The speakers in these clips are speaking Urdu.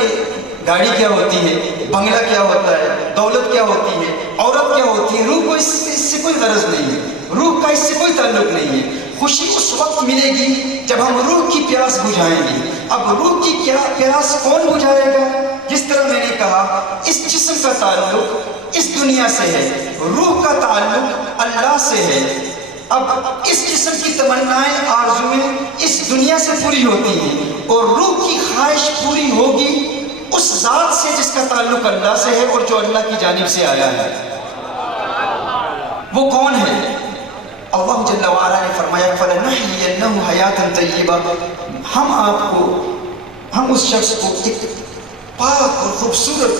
کہ گاڑی کیا ہوتی ہے، بنگلہ کیا ہوتا ہے، دولت کیا ہوتی ہے، عورت کیا ہوتی ہے، روح کو اس سے کوئی غرض نہیں ہے، روح کا اس سے کوئی تعلق نہیں ہے۔ خوشی اس وقت ملے گی جب ہم روح کی پیاس بجھائیں گے۔ اب روح کی کیا پیاس کون بجھائے گا؟ جس طرح میں نے کہا اس جسم کا تعلق اس دنیا سے ہے، روح کا تعلق اللہ سے ہے۔ اب اس جسم کی تمنائیں آرزویں اس دنیا سے پوری ہوتی ہیں اور روح کی خواہش پوری ہوگی اس ذات سے جس کا تعلق اللہ سے ہے اور جو اللہ کی جانب سے آیا ہے۔ وہ کون ہے؟ اللہ جل وعلا نے فرمایا فَلَنَحْيِيَنَّهُ حَيَاتًا طَيِّبَةً، ہم اس شخص کو ایک پاک اور خوبصورت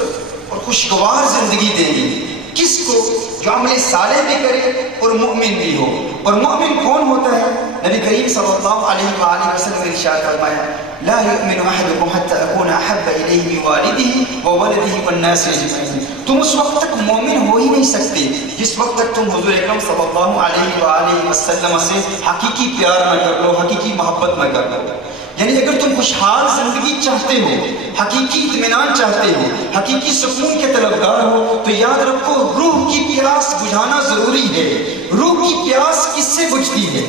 اور خوشگوار زندگی دیں گے۔ کس کو؟ جو عمل صالح بھی کرے اور مؤمن بھی ہو۔ اور مؤمن کون ہوتا ہے؟ نبی کریم صلی اللہ علیہ وآلہ وسلم نے ارشاد فرمایا لا يؤمن احدكم حتى اكون احب اليه من والده وولده والناس اجمعين۔ تم اس وقت تک مومن ہو ہی نہیں سکتے جس وقت تک تم حضور اکرم صلی اللہ علیہ وآلہ وسلم سے حقیقی پیار نہ کر لو، حقیقی محبت نہ کر لو۔ یعنی اگر تم خوشحال زندگی چاہتے ہو، حقیقی اطمینان چاہتے ہو، حقیقی سکون کے طلبگار ہو، تو یاد رکھو روح کی پیاس بجھانا ضروری ہے۔ روح کی پیاس کس سے بجھتی ہے؟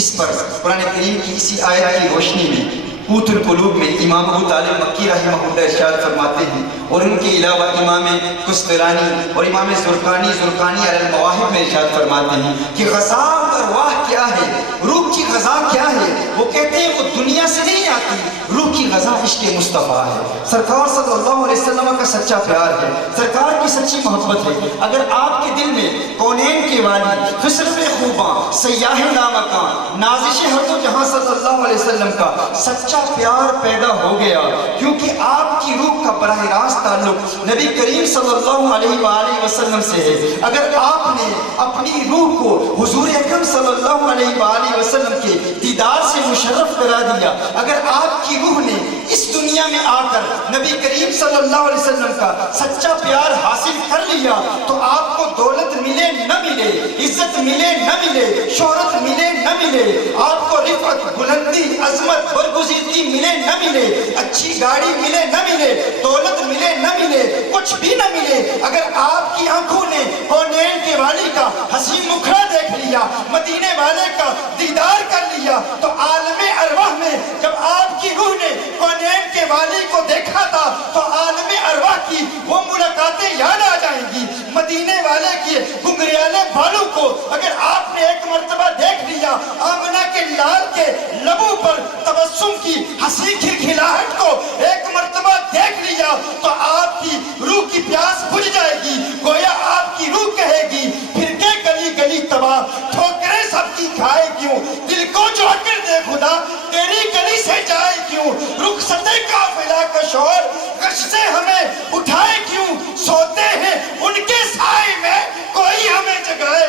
اس پر قرآن کریم کی اسی آیت کی روشنی میں قوت القلوب میں امام ابو طالب مکی رحمہ اللہ ارشاد فرماتے ہیں، اور ان کے علاوہ امام کسترانی اور امام زرقانی علی المواہب میں ارشاد فرماتے ہیں کہ غذا ارواح کیا ہے، روح کی غذا کیا ہے؟ وہ کہتے ہیں وہ دنیا سے نہیں آتی، روح کی غذا عشق مصطفیٰ ہے، سرکار صلی اللہ علیہ وسلم کا سچا پیار ہے، سرکار کی سچی محبت ہے۔ اگر آپ کے دل میں کونین کے والی، خسرو خوباں، سیاح لامکان، نازش ہر دو جہاں صلی اللہ علیہ وسلم کا سچا پیار پیدا ہو گیا، کیونکہ آپ کی روح کا براہ راست تعلق نبی کریم صلی اللہ علیہ وآلہ وسلم سے ہے۔ اگر آپ نے اپنی روح کو حضور اکرم صلی اللہ علیہ وآلہ وسلم کے دیدار سے مشرف کرا دیا، اگر آپ کی روح نے اس دنیا میں آ کر نبی کریم صلی اللہ علیہ وسلم کا سچا پیار حاصل کر لیا، تو آپ کو دولت ملے نہ ملے، عزت ملے نہ ملے، شہرت ملے نہ ملے، آپ کو رفعت، بلندی، عظمت، برگزیدگی ملے نہ ملے، اچھی گاڑی ملے نہ ملے، دولت ملے نہ ملے، کچھ بھی نہ ملے، اگر آپ کی آنکھوں نے کونین کے والی کا حسین مکھڑا دیکھ لیا، مدینے والے کا دیدار کر لیا، تو عالم ارواح میں جب آپ کی روح نے کونین کے والی کو دیکھا تھا تو عالم ارواح کی وہ ملاقاتیں یاد آ جائیں گی۔ مدینے والے کی گنگریالے بالوں کو اگر آپ نے ایک مرتبہ دیکھ لیا، آمنہ کے لال کے لبوں پر تبسم کی ہنسی کھلکھلاہٹ کو ایک مرتبہ دیکھ لیا، تو آپ کی روح کی پیاس بجھ جائے گی۔ گویا آپ کی روح کہے گی پھر کے گلی گلی تباہ، ٹھوکریں سب کی کھائے کیوں، دل کو جو کر دے خدا تیری گلی سے جائے کیوں، رخصت قافلہ کا شور کش سے ہمیں اٹھائے کیوں، سوتے ہیں ان کے سائے میں کوئی ہمیں جگائے۔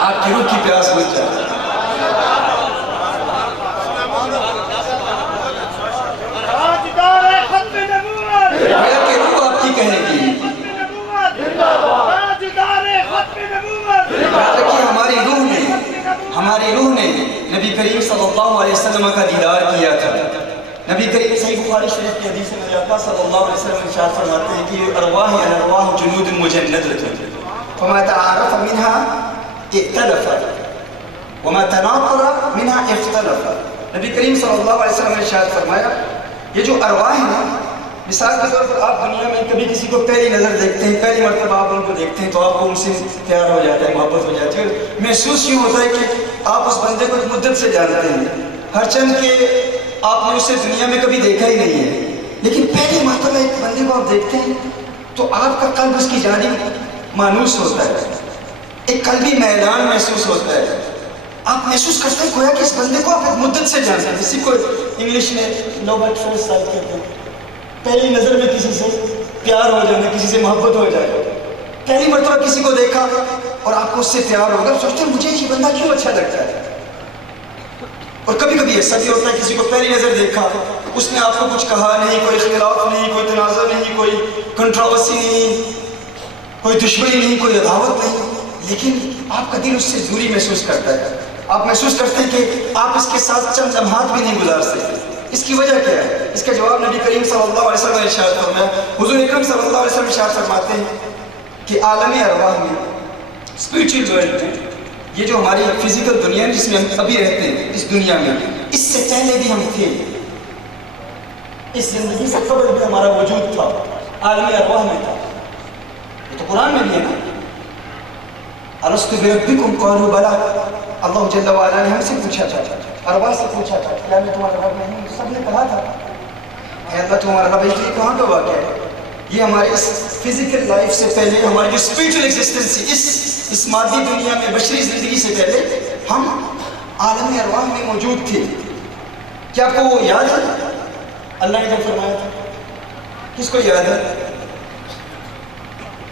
آپ کی روح کی پیاس بجھ جائے۔ گویا کہ روح آپ کی کہے گی، ہماری روح نے نبی کریم صلی اللہ علیہ وسلم کا دیدار کیا تھا۔ نبی کریم صحیح بخاری شریف کی حدیث میں آقا صلی اللہ علیہ وسلم ارشاد فرماتے ہیں کہ ارواح الارواح جنود مجندۃ فما تعارف منها ائتلف وما تناقض منها اختلف۔ نبی کریم صلی اللہ علیہ وسلم نے ارشاد فرمایا یہ جو ارواح ہیں، مثال کے طور پر آپ دنیا میں کبھی کسی کو پہلی نظر دیکھتے ہیں، پہلی مرتبہ آپ ان کو دیکھتے ہیں تو آپ کو ان سے پیار ہو جاتا ہے، محبت ہو جاتی ہے، محسوس یوں ہوتا ہے کہ آپ اس بندے کو ایک مدت سے جانتے ہیں، ہر چند کہ آپ نے اسے دنیا میں کبھی دیکھا ہی نہیں ہے، لیکن پہلی مرتبہ ایک بندے کو آپ دیکھتے ہیں تو آپ کا قلب اس کی جانب مانوس ہوتا ہے، ایک قلبی میلان محسوس ہوتا ہے، آپ محسوس کرتے ہیں گویا کہ اس بندے کو آپ ایک مدت سے جانتے ہیں۔ کسی کو انگلش میں لو ایٹ فرسٹ سائٹ کہتے ہیں، پہلی نظر میں کسی سے پیار ہو جانا، کسی سے محبت ہو جائے، پہلی مرتبہ کسی کو دیکھا اور آپ کو اس سے پیار ہوگا، سوچتے ہیں مجھے یہ بندہ کیوں اچھا لگتا ہے۔ اور کبھی کبھی ایسا بھی ہوتا ہے کسی کو پہلی نظر دیکھا، اس نے آپ کو کچھ کہا نہیں، کوئی اختلاف نہیں، کوئی تنازع نہیں، کوئی کنٹروورسی نہیں، کوئی دشمنی نہیں، کوئی عداوت نہیں، لیکن آپ کا دل اس سے دوری محسوس کرتا ہے، آپ محسوس کرتے ہیں کہ آپ اس کے ساتھ چند لمحات بھی نہیں گزار سکتے. اس کی وجہ کیا ہے؟ اس کا جواب نبی کریم صلی اللہ علیہ وسلم نے ارشاد فرمایا. حضور اکرم صلی اللہ علیہ وسلم ارشاد فرماتے ہیں کہ عالم ارواح میں، اسپرچل ورلڈ میں، یہ جو ہماری فزیکل دنیا ہے جس میں ہم ابھی رہتے ہیں، اس دنیا میں، اس سے پہلے بھی ہم تھے. اس زندگی سے قبل بھی ہمارا وجود تھا، عالم ارواح میں تھا. یہ تو قرآن میں بھی ہے نا. الستو بربکم قالوا بلی. اللہ جل وعلا نے ہم سے پوچھا تھا، ارواح سے پوچھا تھا، کیا میں تمہارا رب نہیں ہوں؟ سب نے کہا تھا اے اللہ تمہارا رب. اس لیے کہاں کا واقعہ ہے؟ یہ ہمارے اس فزیکل لائف سے پہلے، ہماری جو اسپرچل ایگزسٹنس تھی، اس مادی دنیا میں، بشری زندگی سے پہلے ہم عالم ارواح میں موجود تھے. کیا آپ کو وہ یاد ہے اللہ نے جب فرمایا تھا؟ کس کو یاد ہے؟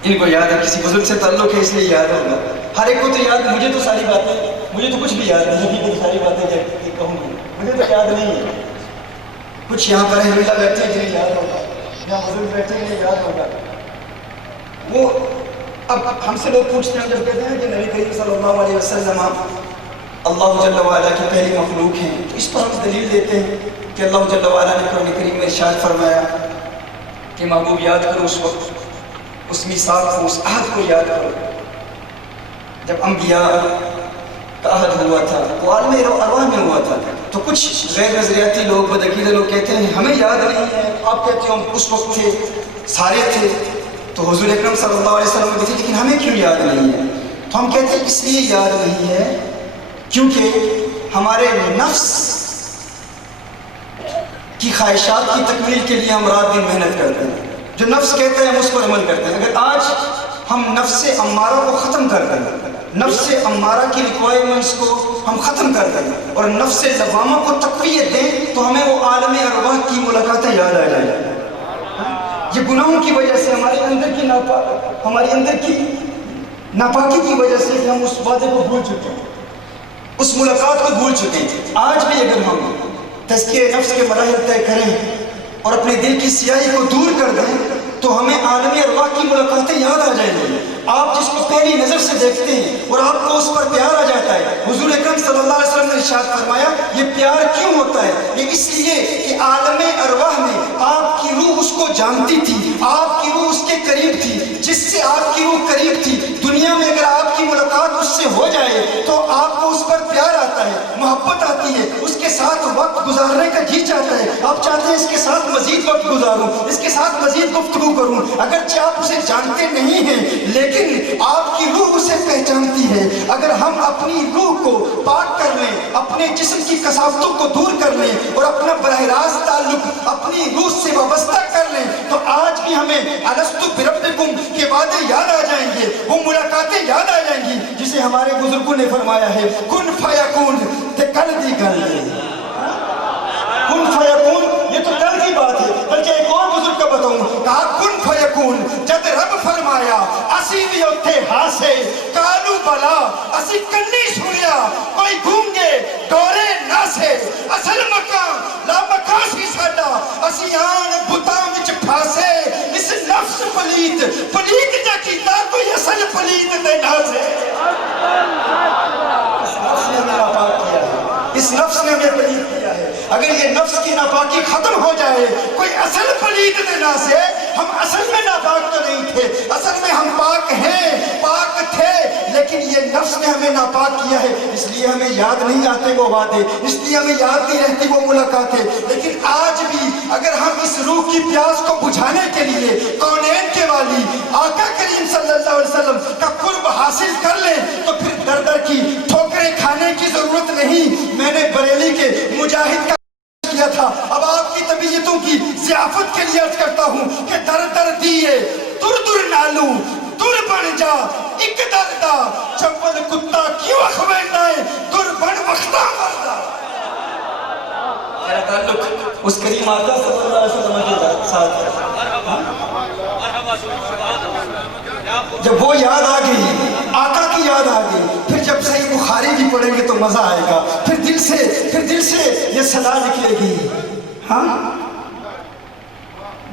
ان کو یاد ہے، کسی بزرگ سے تعلق ہے اس لیے یاد ہوگا. ہر ایک کو تو یاد ہے. مجھے تو ساری باتیں، مجھے تو کچھ بھی یاد نہیں ہے. ساری باتیں کہوں گی مجھے تو یاد نہیں ہے. کچھ یہاں پر اہل اللہ بیٹھے ہیں جنہیں یاد ہوگا، یہاں بزرگ بیٹھے ہیں جنہیں یاد ہوگا. وہ اب ہم سے لوگ پوچھتے ہیں جب کہتے ہیں کہ نبی کریم صلی اللہ علیہ وسلم اللہ جل وعلا کی پہلی مخلوق ہیں، تو اس پر ہم دلیل دیتے ہیں کہ اللہ جل وعلا نے قرآن کریم میں ارشاد فرمایا کہ محبوب یاد کرو اس وقت، اس میثاق کو، اس عہد کو یاد کرو جب انبیاء کا عہد ہوا تھا، وہ عالم ارواح میں ہوا تھا. تو کچھ غیر نظریاتی لوگ، بدعقیدہ لوگ کہتے ہیں ہمیں یاد نہیں ہے. آپ کہتے ہو اس وقت تھے، سارے تھے، تو حضور اکرم صلی اللہ علیہ وسلم بھی تھے، لیکن ہمیں کیوں یاد نہیں ہے؟ تو ہم کہتے ہیں اس لیے یاد نہیں ہے کیونکہ ہمارے نفس کی خواہشات کی تکمیل کے لیے ہم رات دن محنت کرتے ہیں. جو نفس کہتا ہے ہم اس پر عمل کرتے ہیں. اگر آج ہم نفس امارہ کو ختم کر دیں، نفس امارہ کی ریکوائرمنٹس کو ہم ختم کر دیں اور نفس لوامہ کو تقویت دیں، تو ہمیں وہ عالم ارواح کی ملاقاتیں یاد آ جائیں. یہ گناہوں کی وجہ سے، ہمارے اندر کی ناپاکی کی وجہ سے کہ ہم اس وعدے کو بھول چکے ہیں، اس ملاقات کو بھول چکے ہیں. آج بھی اگر ہم تزکیہ نفس کے مراحل طے کریں اور اپنے دل کی سیاہی کو دور کر دیں تو ہمیں عالم ارواح کی ملاقاتیں یاد آ جائیں گی. آپ جس کو پہلی نظر سے دیکھتے ہیں اور آپ کو اس پر پیار آ جاتا ہے. حضور اکرم صلی اللہ علیہ وسلم نے ارشاد فرمایا یہ پیار کیوں ہوتا ہے؟ یہ اس لیے کہ عالم ارواح میں آپ کی روح اس کو جانتی تھی، آپ کی روح اس کے قریب تھی. جس سے آپ کی روح قریب تھی، دنیا میں اگر آپ کی ملاقات اس سے ہو جائے تو آپ کو اس پر پیار آتا ہے، محبت آتی ہے، اس کے ساتھ وقت گزارنے کا جی چاہتا ہے. آپ چاہتے ہیں اس کے ساتھ مزید وقت گزاروں، اس کے ساتھ مزید گفتگو کروں. اگرچہ آپ اسے جانتے نہیں ہیں لیکن آپ کی روح اسے پہچانتی ہے. اگر ہم اپنی روح کو پاک کر لیں، اپنے جسم کی کثافتوں کو دور کر لیں اور اپنا براہ راست تعلق اپنی روح سے وابستہ کر لیں تو آج بھی ہمیں الستو بربکم کے وعدے یاد آ جائیں گے، وہ ملاقاتیں یاد آ جائیں گی جسے ہمارے بزرگوں نے فرمایا ہے کن فیکون. کل دی گل ہے کن فیکون، یہ تو کل کی بات ہے. بلکہ ایک اور بزرگ کا بتاؤں، کہا کن فیکون جد رب فرمایا اسی بھی اتھے ہاسے کالو بلا اسی کنی سنیا کوئی گونگے ڈورے ناسے اصل مکان لا مکان سی ساڈا اسی آن بتاں وچ پھاسے. اس نفس پلیت جا کیتا کوئی اصل پلیت دے ناسے. اس نفس نے ہمیں پلیت کیا ہے. اگر یہ نفس کی ناپاکی ختم ہو جائے، کوئی اصل پلیت دینا سے، ہم اصل میں ناپاک تو نہیں تھے، اصل میں ہم پاک ہیں، پاک تھے، لیکن یہ نفس نے ہمیں ناپاک کیا ہے. اس لیے ہمیں یاد نہیں آتے وہ وعدے، اس لیے ہمیں یاد نہیں رہتی وہ ملاقاتیں. لیکن آج بھی اگر ہم اس روح کی پیاس کو بجھانے کے لیے کونین کے والی آقا کریم صلی اللہ علیہ وسلم کا قرب حاصل کر لیں تو پھر در در کی ٹھوکریں کھانے کی ضرورت نہیں. میں نے بریلی کے مجاہد کا کیا تھا، اب آپ کی طبیعتوں کی ضیافت کے لیے عرض کرتا ہوں کہ در در دیئے در در نالو در بن جا ایک در دا چپل کتا کیوں اخویندا ہے در بن وقتا مردا. میرا تعلق اس کریم آقا صلی اللہ علیہ وسلم کے ساتھ ہے. جب وہ یاد آ گئی، آقا کی یاد آ گئی، پھر جب صحیح بخاری بھی پڑھیں گے تو مزہ آئے گا. پھر دل سے یہ صدا نکلے گی. ہاں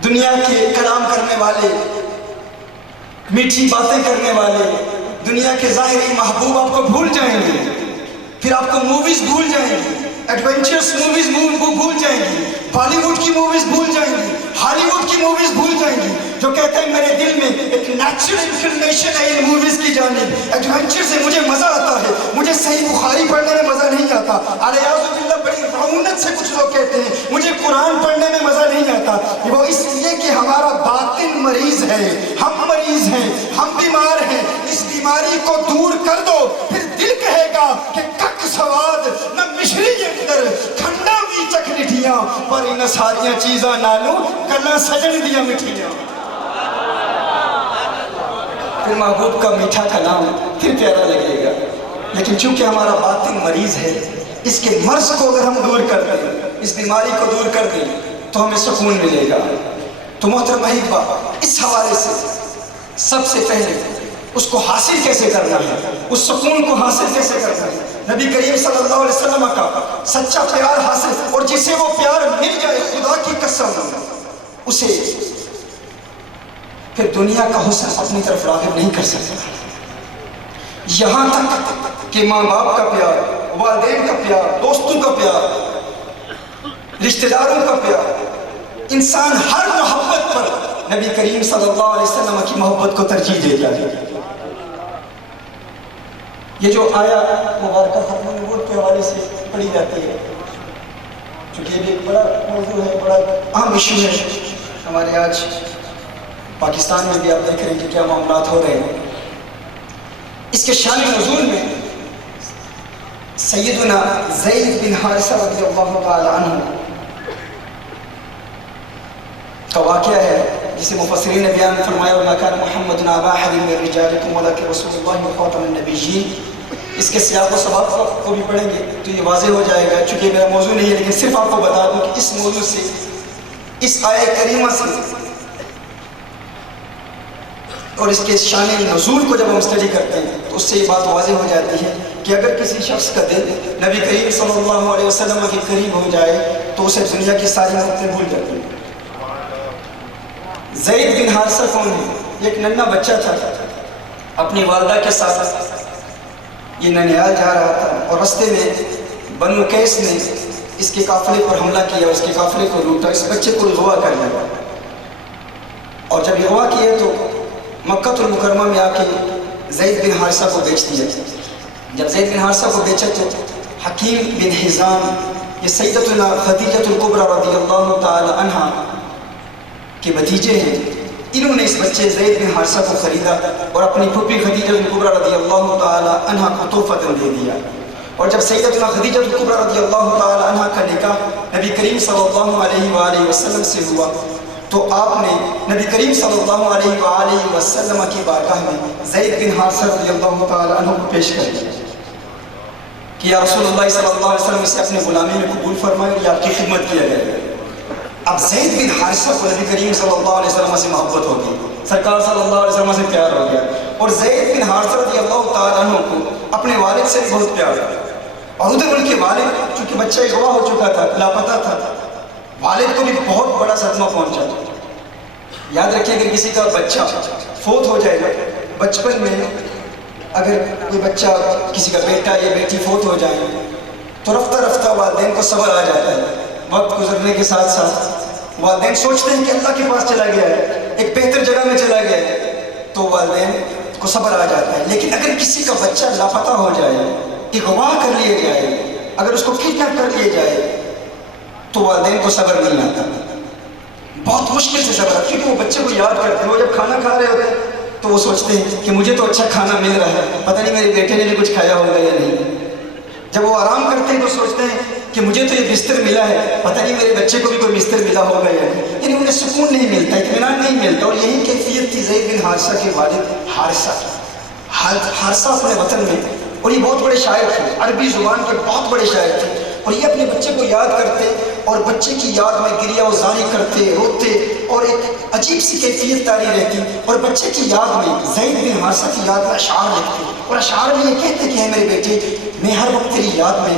دنیا کے کلام کرنے والے، میٹھی باتیں کرنے والے، دنیا کے ظاہری محبوب آپ کو بھول جائیں گے. پھر آپ کو موویز بھول جائیں گی، ایڈونچرس موویز بھول جائیں گی، بالی ووڈ کی موویز بھول جائیں گی، ہالی ووڈ کی موویز بھول جائیں گی، جو کہتے ہیں میرے دل میں ایک نیچرل انکلینیشن ہے ان موویز کی جانب، ایڈونچر سے مجھے مزہ آتا ہے، مجھے صحیح بخاری پڑھنے میں مزہ نہیں آتا، الیاذ باللہ بڑی رعونت سے کچھ لوگ کہتے ہیں مجھے قرآن پڑھنے میں مزہ نہیں آتا، وہ اس لیے کہ ہمارا باطن مریض ہے، ہم مریض ہیں، ہم بیمار ہیں، اس بیماری کو دور کر دو، پھر دل کہے گا کہ کک سواد نہ مشری اندر کھنڈا بھی چکھ لٹھیاں پر ان ساریاں چیزاں نالوں گلاں سجن دیا مٹھیاں۔ پھر محبوب کا میٹھا کلام پھر پیارا لگے گا، لیکن چونکہ ہمارا باطن مریض ہے، اس کے مرض کو اگر ہم دور کر دیں، اس بیماری کو دور کر دیں تو ہمیں سکون ملے گا۔ تو محترم احبہ، اس حوالے سے سب سے پہلے اس کو حاصل کیسے کرنا ہے، اس سکون کو حاصل کیسے کرنا ہے، نبی کریم صلی اللہ علیہ وسلم کا سچا پیار حاصل، اور جسے وہ پیار مل جائے خدا کی قسم اسے پھر دنیا کا حسن اپنی طرف راغب نہیں کر سکتا، یہاں تک کہ ماں باپ کا پیار، والدین کا پیار، دوستوں کا پیار، رشتہ داروں کا پیار، انسان ہر محبت پر نبی کریم صلی اللہ علیہ وسلم کی محبت کو ترجیح دیتا ہے۔ یہ جو آیا مبارکہ ختم نبوت کے حوالے سے پڑھی جاتی ہے، چونکہ یہ بھی ایک بڑا موضوع ہے، بڑا اہم ایشو ہے ہمارے آج پاکستان میں بھی، آپ دیکھ رہے ہیں کہ کیا معاملات ہو رہے ہیں۔ اس کے شان نزول میں سیدنا زید بن حارثہ رضی اللہ تعالی عنہ کا واقعہ ہے، جسے مفسرین نے بیان فرمایا وَمَا كَانَ مُحَمَّدٌ أَبَا أَحَدٍ مِّن رِجَالِكُمْ وَلَٰكِنَّ رَسُولَ اللَّهِ وَخَاتَمَ النَّبِيِّينَ۔ اس کے سیاق و سباق کو بھی پڑھیں گے تو یہ واضح ہو جائے گا، چونکہ میرا موضوع نہیں ہے، لیکن صرف آپ کو بتا دوں کہ اس موضوع سے، اس آیہ کریمہ سے اور اس کے شان نزول کو جب ہم اسٹڈی کرتے ہیں تو اس سے یہ بات واضح ہو جاتی ہے کہ اگر کسی شخص کا دل نبی کریم صلی اللہ علیہ وسلم کے قریب ہو جائے تو اسے دنیا کی ساری نعمتیں بھول جاتی ہیں۔ زید بن حارثہ کون ہے؟ ایک ننھا بچہ تھا، اپنی والدہ کے ساتھ یہ ننیال جا رہا تھا، اور رستے میں بنو قیس نے اس کے قافلے پر حملہ کیا، اس کے قافلے کو لوٹا، اس بچے کو اغوا کر لیا، اور جب اغوا کیا تو مکہ المکرمہ میں آ کے زید بن حارثہ کو بیچ دیا۔ جب زید بن حارثہ کو بیچا تو حکیم بن حزام، یہ سیدتنا خدیجہ الکبریٰ رضی اللہ تعالی عنہ کے بھتیجے ہیں، انہوں نے اس بچے زید بن حارثہ کو خریدا اور اپنی پھوپھی خدیجہ الکبریٰ رضی اللہ تعالی عنہ کو تحفۃ دے دیا۔ اور جب سیدتنا خدیجہ الکبریٰ رضی اللہ تعالی عنہ کا نکاح نبی کریم صلی اللہ علیہ وآلہ وسلم سے ہوا تو آپ نے نبی کریم صلی اللہ علیہ وآلہ وسلم کی بارگاہ میں زید بن حارثہ رضی اللہ تعالی عنہ کو پیش کر دیا کہ یا رسول اللہ صلی اللہ علیہ وسلم اسے اپنے غلامی میں قبول فرمائے اور یہ آپ کی خدمت کیا جائے۔ اب زید بن حارثہ کو نبی کریم صلی اللہ علیہ وسلم سے محبت ہو گئی، سرکار صلی اللہ علیہ وسلم سے پیار ہو گیا، اور زید بن حارثہ رضی اللہ تعالی عنہ کو اپنے والد سے بہت پیار تھا، اور ادھر ان کے والد چونکہ بچہ اغوا ہو چکا تھا، لاپتہ تھا، والد کو بھی بہت بڑا صدمہ پہنچا۔ یاد رکھیں اگر کسی کا بچہ فوت ہو جائے گا، بچپن میں اگر کوئی بچہ، کسی کا بیٹا یا بیٹی فوت ہو جائے تو رفتہ رفتہ والدین کو صبر آ جاتا ہے، وقت گزرنے کے ساتھ ساتھ والدین سوچتے ہیں کہ اللہ کے پاس چلا گیا ہے، ایک بہتر جگہ میں چلا گیا ہے، تو والدین کو صبر آ جاتا ہے۔ لیکن اگر کسی کا بچہ لاپتہ ہو جائے، اغوا کر لیے جائے، اگر اس کو کڈنیپ کر لیے جائے تو والدین کو صبر نہیں آتا، بہت مشکل سے صبر آتا، کیونکہ وہ بچے کو یاد کرتے ہیں، وہ جب کھانا کھا رہے ہوتے ہیں تو وہ سوچتے ہیں کہ مجھے تو اچھا کھانا مل رہا ہے، پتہ نہیں میرے بیٹے نے بھی کچھ کھایا ہوگا یا نہیں۔ جب وہ آرام کرتے ہیں تو سوچتے ہیں کہ مجھے تو یہ بستر ملا ہے، پتہ نہیں میرے بچے کو بھی کوئی بستر ملا ہوگا یا نہیں، یعنی انہیں سکون نہیں ملتا، اطمینان نہیں ملتا۔ اور یہی کیفیت تھی زید بن حارثہ کے والد حارثہ کی۔ حارثہ اپنے وطن میں، اور یہ بہت بڑے شاعر تھے، عربی زبان کے بہت بڑے شاعر تھے، اور یہ اپنے بچے کو یاد کرتے اور بچے کی یاد میں گریہ و زاری کرتے، روتے، اور ایک عجیب سی کیفیت طاری رہتی، اور بچے کی یاد میں، زید بن حارثہ کی یاد میں اشعار لکھتے، اور اشعار میں یہ کہتے کہ اے میرے بیٹے، میں ہر وقت تیری یاد میں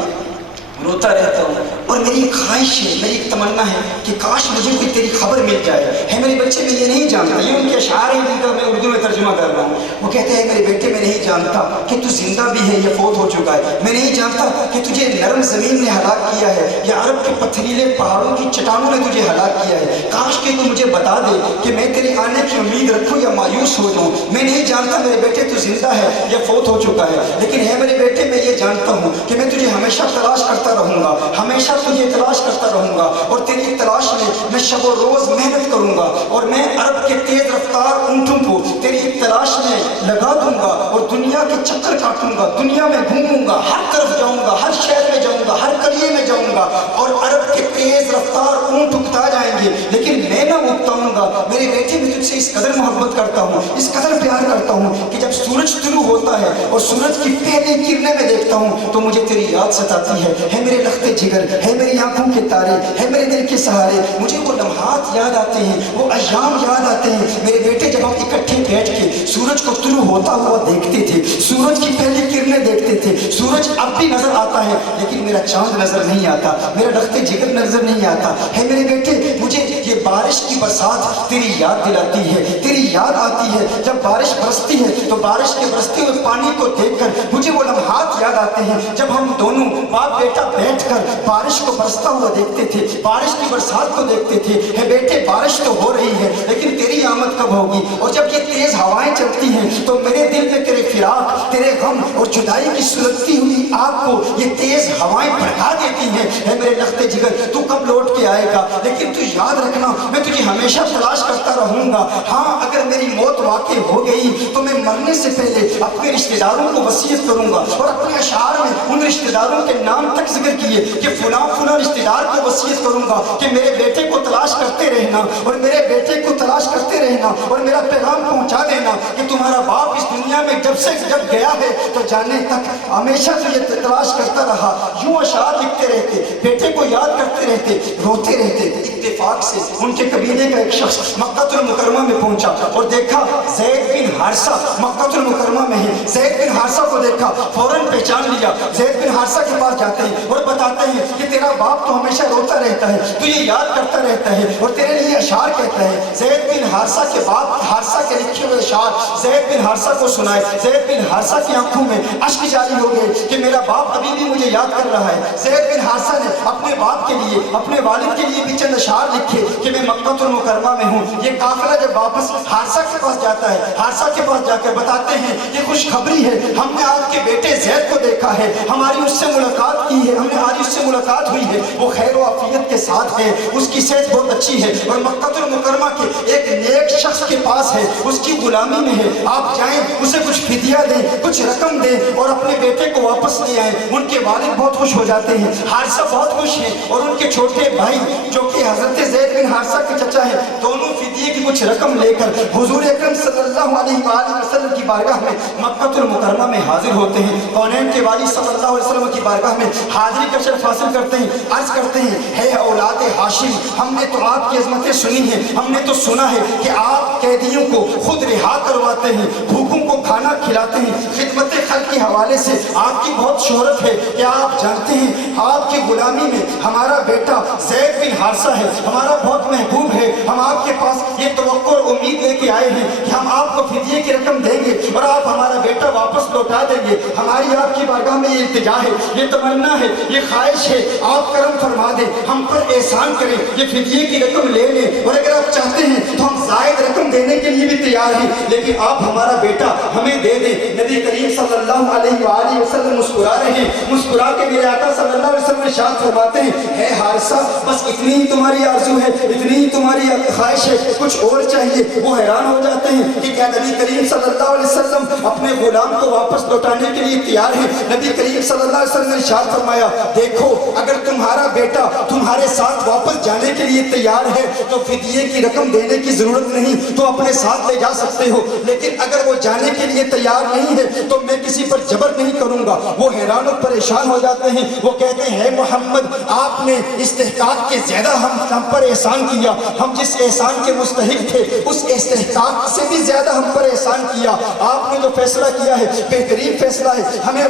روتا رہتا ہوں اور میری ایک خواہش ہے, میری ایک تمنا ہے کہ کاش مجھے کوئی تیری خبر مل جائے. ہے میرے بچے میں یہ نہیں جانتا, یہ ان کے اشعار ہیں جن کا میں اردو میں ترجمہ کر رہا ہوں. وہ کہتے ہیں میرے بیٹے میں نہیں جانتا کہ تو زندہ بھی ہے یا فوت ہو چکا ہے, میں نہیں جانتا کہ تجھے نرم زمین نے ہلاک کیا ہے یا عرب کے پتھریلے پہاڑوں کی چٹانوں نے تجھے ہلاک کیا ہے. کاش کہ تو مجھے بتا دے کہ میں تیرے آنے کی امید رکھوں یا مایوس ہو جاؤں. میں نہیں جانتا میرے بیٹے تو زندہ ہے یا فوت ہو چکا ہے, لیکن ہے میرے بیٹے میں یہ جانتا ہوں کہ میں تجھے ہمیشہ تلاش کرتا رہوں گا, ہمیشہ تجھے تلاش کرتا رہوں گا, اور تیری تلاش میں شب و روز محنت کروں گا, اور میں عرب کے تیز رفتار اونٹوں کو تیری تلاش میں لگا دوں گا اور دنیا کے چکر کاٹوں گا, دنیا میں گھوموں گا, ہر طرف جاؤں گا, ہر شہر میں جاؤں گا, ہر قریے میں جاؤں گا, اور عرب کے تیز رفتار اونٹ اکتا جائیں گے لیکن میں نہ اکتاؤں گا. میرے بیٹے میں تجھ سے اس قدر محبت کرتا ہوں, اس قدر پیار کرتا ہوں کہ جب سورج طلوع ہوتا ہے اور سورج کی پہلی کرنیں میں دیکھتا ہوں تو مجھے تیری یاد ستاتی ہے. ہے میرے لختے جگر, ہے میری آنکھوں کے تارے, ہے میرے دل کے سہارے. مجھے وہ لمحات یاد آتے ہیں, وہ ایام یاد آتے ہیں میرے بیٹے جب ہم اکٹھے بیٹھ کے سورج کو طلوع ہوتا ہوا دیکھتے تھے, سورج کی پہلی کرنیں دیکھتے تھے. سورج اب بھی نظر آتا ہے لیکن میرا چاند نظر نہیں آتا, میرا لختے جگر نظر نہیں آتا. ہے میرے بیٹے مجھے یہ بارش کی برسات تیری یاد دلاتی ہے, تیری یاد آتی ہے. جب بارش برستی ہے تو بارش کے برستے ہوئے پانی کو دیکھ کر مجھے وہ لمحات یاد آتے ہیں جب ہم دونوں باپ بیٹا بیٹھ کر بارش کو برستا ہوا دیکھتے تھے, بارش کی برسات کو دیکھتے تھے. ہے بیٹے بارش تو ہو رہی ہے لیکن تیری آمد کب ہوگی؟ اور جب یہ تیز ہوائیں چلتی ہیں تو میرے دل میں تیرے فراق, تیرے غم اور جدائی کی سلگتی ہوئی آگ کو یہ تیز ہوائیں بھڑکا دیتی ہیں. ہے میرے لختے جگر تو کب لوٹ کے آئے گا؟ لیکن تو یاد رکھنا میں تجھے ہمیشہ تلاش کرتا رہوں گا. ہاں اگر میری موت واقع ہو گئی تو میں مرنے سے پہلے اپنے رشتہ داروں کو وصیت کروں گا اور اپنے اشعار میں ان رشتہ داروں کے نام تک ذکر کیے کہ فلاں فلاں رشتہ دار کو وصیت کروں گا کہ میرے بیٹے کو تلاش کرتے رہنا اور میرے بیٹے کو تلاش کرتے رہنا اور میرا پیغام پہنچا دینا کہ تمہارا باپ اس دنیا میں جب گیا ہے تو جانے تک ہمیشہ تجھے تلاش کرتا رہا. یوں اشعار لکھتے رہتے, بیٹے کو یاد کرتے رہتے, روتے رہتے. اتفاق سے ان کے قبیلے کا ایک شخص مکہ المکرمہ میں پہنچا اور دیکھا زید بن حارثہ مکہ المکرمہ میں ہے. زید بن حارثہ کو دیکھا, فوراً پہچان لیا. زید بن حارثہ کے پاس جاتے ہیں اور بتاتے ہیں کہ تیرا باپ تو ہمیشہ روتا رہتا ہے, تو یہ یاد کرتا رہتا ہے اور تیرے لیے اشعار کہتا ہے. زید بن حارثہ کے باپ حارثہ کے لکھے ہوئے اشعار زید بن حارثہ کو سنائے. زید بن حارثہ کی آنکھوں میں اشک جاری ہو گئے کہ میرا باپ ابھی بھی مجھے یاد کر رہا ہے. زید بن حارثہ نے اپنے باپ کے لیے, اپنے والد کے لیے بھی چند اشعار لکھے کہ میں مکہ المکرمہ میں ہوں. یہ قافلہ جب واپس حارثہ کے پاس جاتا ہے, حارثہ کے پاس جا کر بتاتے ہیں کہ خوشخبری ہے, ہم نے آپ کے بیٹے زید کو دیکھا ہے, ہماری اس سے ملاقات کی ہے, ہم نے آج اس سے ملاقات ہوئی ہے, وہ خیر و عافیت کے ساتھ ہے, اس کی صحت بہت اچھی ہے اور مکہ المکرمہ کے ایک نیک شخص کے پاس ہے, اس کی غلامی میں ہے. آپ جائیں, اسے کچھ فدیہ دیں, کچھ رقم دیں اور اپنے بیٹے کو واپس لے آئیں. ان کے والد بہت خوش ہو جاتے ہیں, حارثہ بہت خوش ہیں اور ان کے چھوٹے بھائی جو کہ حضرت زید بن حارثہ کے چچا ہیں, دونوں فدیے کی کچھ رقم لے کر حضور اکرم صلی اللہ علیہ وآلہ وسلم کی بارگاہ میں مکہ المکرمہ میں حاضر ہوتے ہیں. کونین کے والی صلی اللہ علیہ وسلم کی بارگاہ میں حاضری کا شرف حاصل کرتے ہیں. عرض کرتے ہیں, ہے اولاد ہاشم, ہم نے تو آپ کی عظمتیں سنی ہیں, ہم نے تو سنا ہے کہ آپ قیدیوں کو خود رہا کرواتے ہیں, بھوکوں کو کھانا کھلاتے ہیں, خدمت خلق کے حوالے سے آپ کی بہت شہرت ہے. کیا آپ جانتے ہیں آپ کی غلامی میں ہمارا بیٹا زید بن حارثہ ہے, ہمارا بہت محبوب ہے. ہم آپ کے پاس یہ توقع اور امید لے کے آئے ہیں کہ ہم آپ کو فدیے کی رقم دیں گے اور آپ ہمارا بیٹا واپس لوٹا دیں گے. ہماری آپ کی بارگاہ میں یہ التجا ہے, یہ تمنا ہے, یہ خواہش ہے, آپ کرم فرما دیں, ہم پر احسان کریں, یہ فدیے کی رقم لے لیں, اور اگر آپ چاہتے ہیں تو ہم زائد رقم دینے کے لیے بھی تیار ہیں, لیکن آپ ہمارا بیٹا ہمیں دے دیں. نبی کریم صلی اللہ علیہ وآلہ وسلم مسکرا رہے ہیں. مسکرا کے میرے آقا صلی اللہ علیہ وسلم ارشاد فرماتے ہیں, اے حارثہ بس اتنی ہی تمہاری آرزو ہے, اتنی ہی تمہاری خواہش ہے, کچھ اور چاہیے؟ وہ حیران ہو جاتے ہیں کہ کیا نبی کریم صلی اللہ علیہ وسلم اپنے غلام کو واپس لوٹانے کے لیے تیار ہیں؟ نبی کریم صلی اللہ علیہ وسلم نے ارشاد فرمایا, دیکھو اگر تمہارا بیٹا تمہارے ساتھ واپس جانے کے لیے تیار ہے تو فدیے کی رقم دینے کی ضرورت نہیں, تو اپنے ساتھ لے جا سکتے ہو, لیکن اگر وہ جانے کے لیے تیار نہیں ہے تو میں کسی پر جبر نہیں کروں گا. وہ حیران اور پریشان ہو جاتے ہیں. وہ کہتے ہیں, محمد آپ نے استحقاق کے زیادہ ہم پر احسان کیا، ہم جس احسان کے مستحق تھے اس استحقاق سے بھی زیادہ ہم پر احسان کیا۔ آپ نے جو فیصلہ کیا ہے بہترین فیصلہ ہے، ہمیں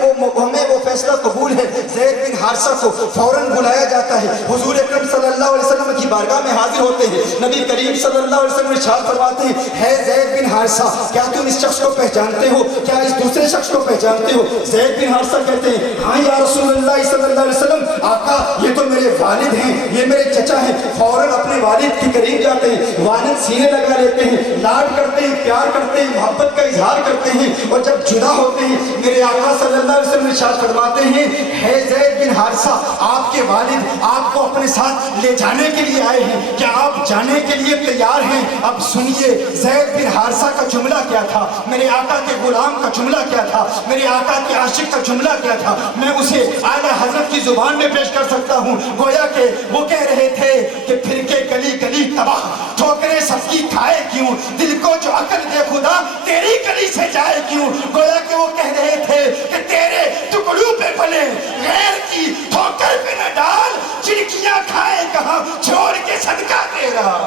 وہ فیصلہ قبول ہے۔ زید بن حارثہ کو فوراً بلایا جاتا ہے، حضور اکرم صلی اللہ علیہ وسلم کی بارگاہ میں حاضر ہوتے ہیں۔ نبی کریم صلی اللہ علیہ وسلم ارشاد فرماتے ہیں، ہے زید بن حارثہ، کیا تم اس شخص کو پہچانتے ہو؟ کیا اس دوسرے شخص کو پہچانتے ہو؟ زید بن حارثہ کہتے ہیں، ہاں یا رسول اللہ صلی اللہ علیہ وسلم، آقا یہ تو میرے والد ہیں، یہ میرے چچا ہیں۔ فوراً اپنے والد کے قریب جاتے ہیں، والد سینے لگا لیتے ہیں، لاڈ کرتے ہیں، پیار کرتے ہیں، محبت کا اظہار کرتے ہیں، اور جب جدا ہوتے ہیں میرے آقا صلی اللہ علیہ وسلم ارشاد فرماتے ہیں، ہے زید بن حارثہ، آپ کے والد آپ کو اپنے ساتھ لے جانے کے لیے آئے ہیں، کیا آپ جانے کے لیے تیار ہیں؟ اب سنیے زید بن حارثہ کا جملہ کیا تھا، میرے آقا کے غلام کا جملہ کیا تھا، میرے آقا کے عاشق کا جملہ کیا تھا، میں اسے اعلیٰ حضرت کی زبان میں پیش کر سکتا ہوں۔ گویا کہ وہ کہہ رہے تھے کہ پھر کے گلی گلی تباہ، ٹھوکریں سب کی کھائے کیوں، دل کو جو عقل دے خدا تیری گلی سے جائے کیوں۔ گویا کہ وہ کہہ رہے تھے کہ تیرے ٹکڑوں پہ پلے، غیر کی ٹھوکر پہ نہ ڈال، چڑکیاں کھائے کہاں چھوڑ کے صدقہ تیرا۔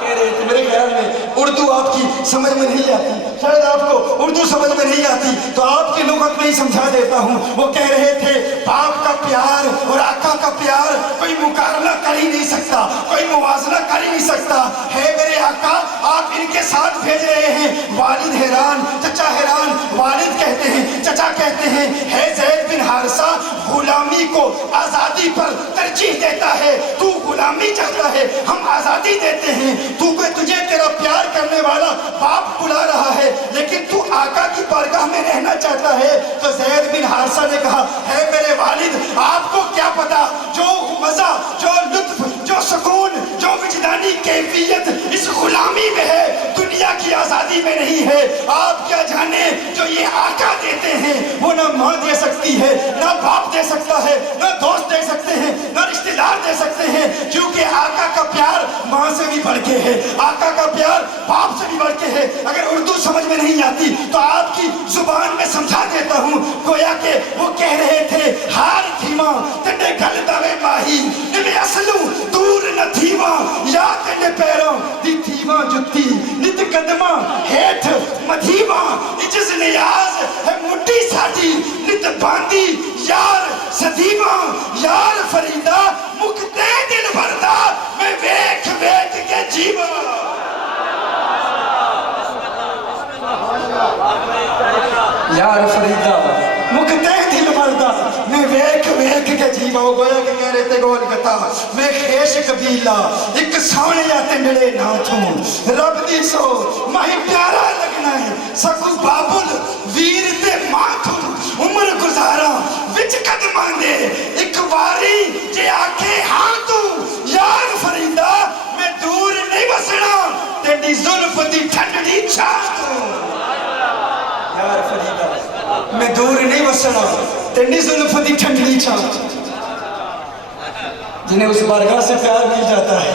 کہہ رہے تھے، میرے خیال میں اردو آپ کی سمجھ میں نہیں آتی، شاید آپ کو اردو سمجھ میں نہیں آتی تو آپ کی لغت میں ہی سمجھا دیتا ہوں۔ وہ کہہ رہے تھے باپ کا پیار اور آقا کا پیار کوئی مقابلہ کر ہی نہیں سکتا، کوئی موازنہ کر ہی نہیں سکتا۔ ہے میرے آقا آپ ان کے ساتھ بھیج رہے ہیں، والد حیران، چچا حیران۔ والد کہتے ہیں، چچا کہتے ہیں، ہے زید بن حارثہ غلامی کو آزادی پر ترجیح دیتا ہے، تو غلامی چاہتا ہے، ہم آزادی دیتے ہیں۔ تجھے تیرا پیار کرنے والا باپ بلا رہا ہے لیکن تو آقا کی بارگاہ میں رہنا چاہتا ہے۔ تو زید بن حارثہ نے کہا، ہے میرے والد آپ کو کیا پتا، جو مزہ، جو لطف، جو سکون، جو وجدانی کیفیت اس غلامی میں ہے دنیا کی آزادی میں نہیں ہے۔ آپ کیا جانے جو یہ آقا دیتے ہیں وہ نہ ماں دے سکتی ہے، نہ باپ دے سکتا ہے، نہ دوست دے سکتے ہیں، نہ رشتہ دار دے سکتے ہیں، کیونکہ آقا کا پیار ماں سے بھی بڑھ کے ہے، آقا کا پیار باپ سے بھی بڑھ کے ہے۔ اگر اردو سمجھ میں نہیں آتی تو آپ کی زبان میں سمجھا دیتا ہوں۔ گویا کہ وہ کہہ رہے تھے، ہار تھیما تنڈے گل داوے ماہی نمے اصلوں دور نہ تھیما، یا تنڈے پیروں دی تھیما جتی نت قدمہ ہیٹھ مدھیما، اجز نیاز ہے مٹی ساڑی نت باندی یار صدیما، یار فریدہ مکتے دل بردہ میں ویکھ ویکھ کے جیوا۔ یار فریدہ مکتے دل بردہ میں ویکھ ویکھ کے جیوا۔ گویا کہ کہہ رہے تھے گول گتا میں خیش قبیلہ ایک سانیا تے ملے نہ تھوں، رب دی سو ماہی پیارا لگنا ہے سکو بابل ویر تے ماں تھوں، عمر گزارا وچ قدمان دے ایک واری جے آکھے ہاں تو یار فریدہ میں دور نہیں بسنا تیری زلف دی ٹھنڈی چھاں تو۔ یار فریدہ میں دور نہیں بسنا تیری زلف دی ٹھنڈی چھاں۔ جنہیں اس بارگاہ سے پیار مل جاتا ہے،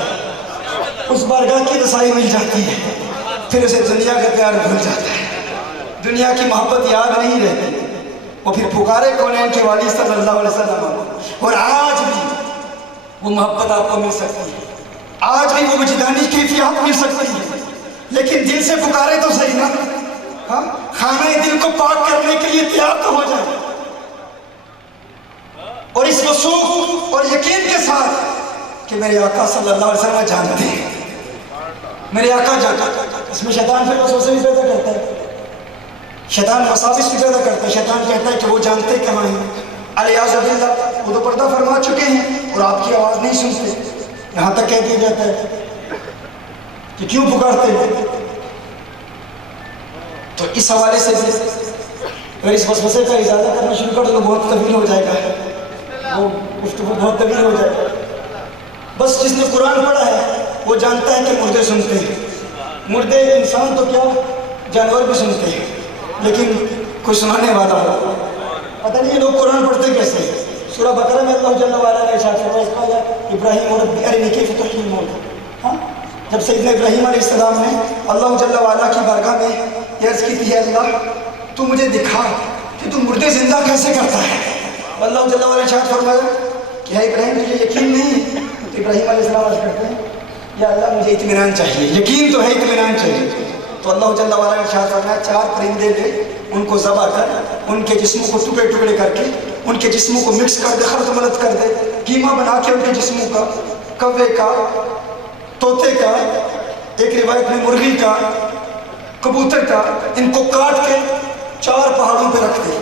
اس بارگاہ کی رسائی مل جاتی ہے، پھر اسے دنیا کا پیار بھول جاتا ہے، دنیا کی محبت یاد نہیں رہتی، وہ پھر پکارے کونین کے والی صلی اللہ علیہ وسلم۔ اور آج بھی وہ محبت آپ کو مل سکتی ہے، آج بھی وہ وجدانی کیفیت مل سکتی ہے، لیکن دل سے پکارے تو صحیح نا، خانہ دل کو پاک کرنے کے لیے تیار تو ہو جائے، اور اس وثوق اور یقین کے ساتھ کہ میرے آقا صلی اللہ علیہ وسلم جانتے ہیں، میرے آقا جانتا ہے۔ اس میں شیطان پھر وسوسے بھی پیدا کرتا ہے، شیطان وساوس بھی پیدا کرتا ہے، شیطان کہتا ہے کہ وہ جانتے کہاں ہیں، الیاذ باللہ وہ تو پردہ فرما چکے ہیں اور آپ کی آواز نہیں سنتے، یہاں تک کہہ دیا جاتا ہے کہ کیوں پکارتے ہیں۔ تو اس حوالے سے اگر اس وسوسے کا ازالہ کرنا شروع کر دو تو بہت طویل ہو جائے گا، وہ گفتگو بہت طویل ہو جائے گا۔ بس جس نے قرآن پڑھا ہے وہ جانتا ہے کہ مردے سنتے ہیں، مردے انسان تو کیا جانور بھی سنتے ہیں، لیکن کوئی سنانے والا ہو۔ پتہ نہیں یہ لوگ قرآن پڑھتے کیسے ہیں۔ سورہ بقرہ میں اللہ جل وعلا نے ارشاد فرمایا ابراہیم ربی ارنی کیف تحیی الموتى، جب سیدنا ابراہیم علیہ السلام نے اللہ جل وعلا کی بارگاہ میں یہ عرض کی تھی، اللہ تو مجھے دکھا کہ تو مردے زندہ کیسے کرتا ہے۔ اللہ جل وعلا نے ارشاد فرمایا کہ ہے ابراہیم تجھے یقین نہیں ابراہیم علیہ السلام عرض کرتے ہیں یا اللہ مجھے اطمینان چاہیے، یقین تو ہے اطمینان چاہیے. تو اللہ جل وعلا نے ارشاد فرمایا 4 پرندے لے، ان کو ذبح کر، ان کے جسموں کو ٹکڑے ٹکڑے کر کے ان کے جسموں کو مکس کر دے، خلط ملط کر دے، قیمہ بنا کے ان کے جسموں کا، کوے کا، طوطے کا، ایک روایت میں مرغی کا، کبوتر کا، ان کو کاٹ کے 4 پہاڑوں پہ رکھ دے.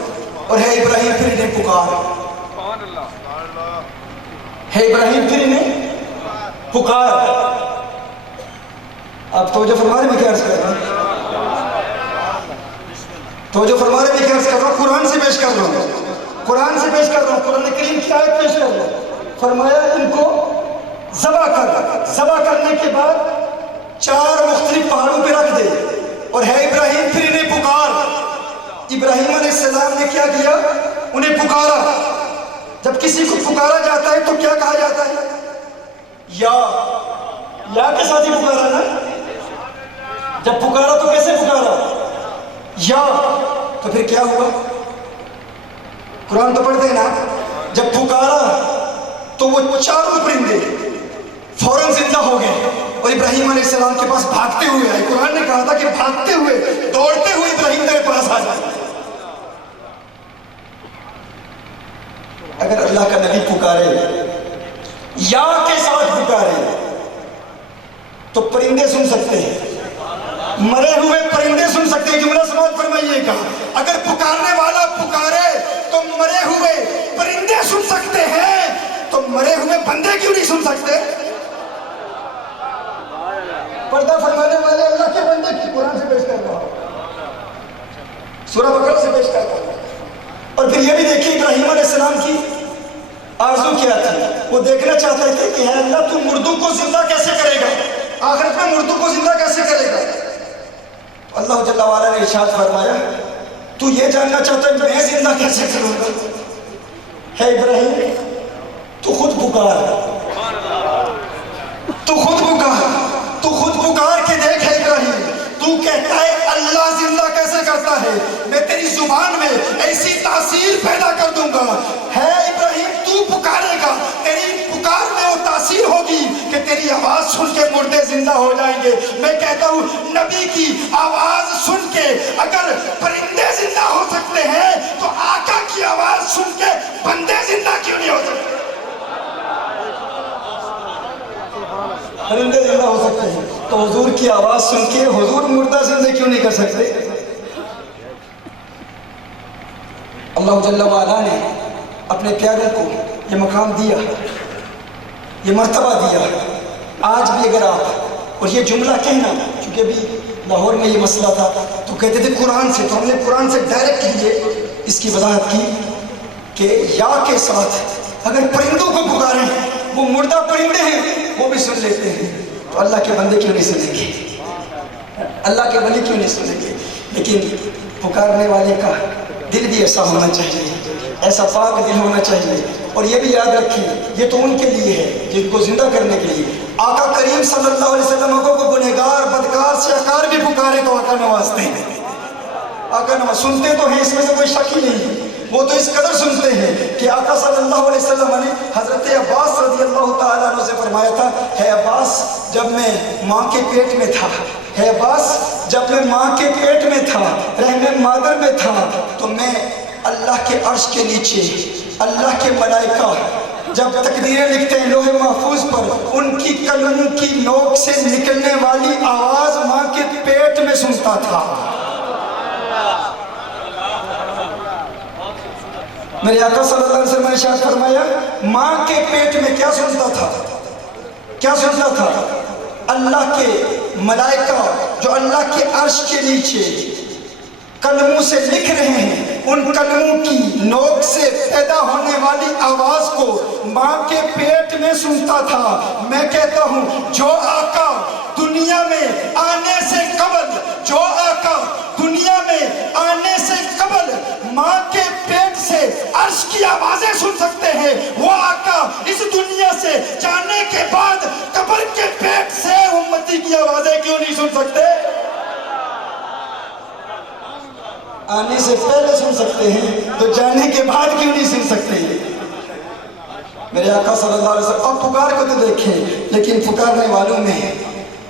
اور ہے ابراہیم پھر انہیں پکار، ہے ابراہیم پھر انہیں پکار. اب توجہ فرما رہے میں کیا عرض کر رہا ہوں؟ توجہ فرما رہے میں کیا عرض کر رہا ہوں؟ قرآن سے پیش کر رہا ہوں، قرآن سے پیش کر رہا ہوں، قرآن کریم کی آیت پیش کر رہا ہوں. فرمایا ان کو ذبح کر، ذبح کرنے کے بعد 4 مختلف پہاڑوں پہ رکھ دے. اور ہے ابراہیم پھر انہیں پکار. ابراہیم علیہ السلام نے کیا کیا؟ انہیں پکارا. جب کسی کو پکارا جاتا ہے تو کیا کہا جاتا ہے؟ یا کے ساتھ ہی پکارا نا. جب پکارا تو کیسے پکارا؟ یا. تو پھر کیا ہوا؟ قرآن تو پڑھتے ہیں نا. جب پکارا تو وہ 4 پرندے فوراً زندہ ہو گئے اور ابراہیم علیہ السلام کے پاس بھاگتے ہوئے آئے. قرآن نے کہا تھا کہ بھاگتے ہوئے، دوڑتے ہوئے ابراہیم تیرے پاس آ جائے. اگر اللہ کا نبی پکارے، یا کے ساتھ پکارے، تو پرندے سن سکتے ہیں، مرے ہوئے پرندے سن سکتے ہیں. جملہ سماعت فرمائیے گا. اگر پکارنے والا پکارے تو مرے ہوئے پرندے سن سکتے ہیں، تو مرے ہوئے بندے کیوں نہیں سن سکتے؟ پردہ فرمانے والے اللہ کے بندے کی قرآن سے پیش کر رہا ہوں، سورہ بقرہ سے پیش کر رہا ہوں. اور پھر یہ بھی دیکھیں ابراہیم علیہ السلام کی آرزو کیا تھی. وہ دیکھنا چاہتے تھے کہ ہے اللہ تو مردوں کو زندہ کیسے کرے گا، آخرت میں مردوں کو زندہ کیسے کرے گا. اللہ جل وعلا نے ارشاد فرمایا تو یہ جاننا چاہتا ہے میں زندہ کیسے کروں گا؟ ہے ابراہیم تو خود پکار، تو خود پکار، تو خود پکار کے دیکھ. ہے ابراہیم تو کہتا ہے اللہ زندہ کیسے کرتا ہے، میں تیری زبان میں ایسی تاثیر پیدا کر دوں گا. ہے ابراہیم تو پکارے گا، تیری پکار میں وہ تاثیر ہوگی کہ تیری آواز سن کے مردے زندہ ہو جائیں گے. میں کہتا ہوں نبی کی آواز سن کے اگر پرندے زندہ ہو سکتے ہیں تو آقا کی آواز سن کے بندے زندہ کیوں نہیں ہو سکتے؟ پرندے زندہ ہو سکتے ہیں تو حضور کی آواز سن کے حضور مردہ زندہ کیوں نہیں کر سکتے؟ اللہ جل وعلا نے اپنے پیاروں کو یہ مقام دیا، یہ مرتبہ دیا. آج بھی اگر آپ، اور یہ جملہ کہنا چونکہ ابھی لاہور میں یہ مسئلہ تھا تو کہتے تھے قرآن سے، تو ہم نے قرآن سے ڈائریکٹ یہ اس کی وضاحت کی کہ یا کے ساتھ اگر پرندوں کو پکاریں، وہ مردہ پرندے ہیں وہ بھی سن لیتے ہیں، تو اللہ کے بندے کیوں نہیں سنیں گے؟ اللہ کے بندے کیوں نہیں سنیں گے؟ لیکن پکارنے والے کا دل بھی ایسا ہونا چاہیے، ایسا پاک دل ہونا چاہیے. اور یہ بھی یاد رکھیں یہ تو ان کے لیے ہے جن کو زندہ کرنے کے لیے. آقا کریم صلی اللہ علیہ وسلم کو گنہگار بدکار سے اکار بھی پکارے تو آقا نوازتے ہیں. آقا نواز سنتے تو ہیں، اس میں سے کوئی شک ہی نہیں. وہ تو اس قدر سنتے ہیں کہ آقا صلی اللہ علیہ وسلم نے حضرت عباس رضی اللہ تعالیٰ عنہ سے فرمایا تھا، ہے عباس جب میں ماں کے پیٹ میں تھا، ہے عباس جب میں ماں کے پیٹ میں تھا، رحم مادر میں تھا، تو میں اللہ کے عرش کے نیچے اللہ کے ملائکہ جب تقدیریں لکھتے ہیں لوح محفوظ پر، ان کی قلم کی نوک سے نکلنے والی آواز ماں کے پیٹ میں سنتا تھا. میرے آقا صلی اللہ علیہ وسلم نے ارشاد فرمایا ماں کے پیٹ میں کیا سنتا تھا؟ کیا سنتا تھا؟ اللہ کے ملائکہ جو اللہ کے عرش کے نیچے قلموں سے لکھ رہے ہیں، ان قلموں کی نوک سے پیدا ہونے والی آواز کو ماں کے پیٹ میں سنتا تھا. میں کہتا ہوں جو آقا دنیا میں آنے سے قبل، جو آقا دنیا میں آنے سے قبل ماں کے پیٹ سے عرش کی آوازیں سن سکتے ہیں، وہ آقا اس دنیا سے جانے کے بعد قبر کے پیٹ سے امتی کی آوازیں کیوں نہیں سن سکتے؟ آنے سے پہلے سن سکتے ہیں تو جانے کے بعد کیوں نہیں سن سکتے؟ میرے آقا صلی اللہ علیہ وسلم، اب پکار کو تو دیکھیں لیکن پکارنے والوں میں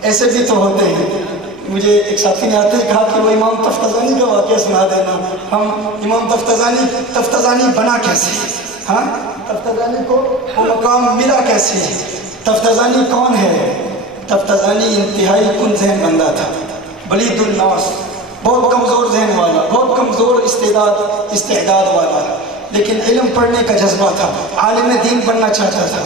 ایسے بھی تو ہوتے ہیں۔ مجھے ایک ساتھی نے آتے کہا کہ وہ امام تفتزانی کا واقعہ سنا دینا۔ ہم امام تفتزانی بنا کیسے؟ ہاں، تفتزانی کو وہ مقام ملا کیسے؟ تفتزانی کون ہے؟ تفتزانی انتہائی کن ذہن بندہ تھا، بلید الناس، بہت کمزور ذہن والا، بہت کمزور استعداد والا، لیکن علم پڑھنے کا جذبہ تھا، عالم دین بننا چاہتا تھا،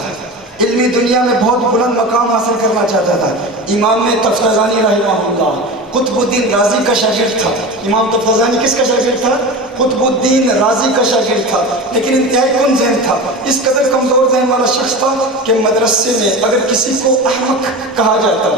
علمی دنیا میں بہت بلند مقام حاصل کرنا چاہتا تھا۔ امام تفتزانی رحمہ اللہ قطب الدین رازی کا شاگرد تھا۔ امام تفتزانی کس کا شاگرد تھا؟ قطب الدین رازی کا شاگرد تھا، لیکن انتہائی کن ذہن تھا، اس قدر کمزور ذہن والا شخص تھا کہ مدرسے میں اگر کسی کو احمق کہا جاتا،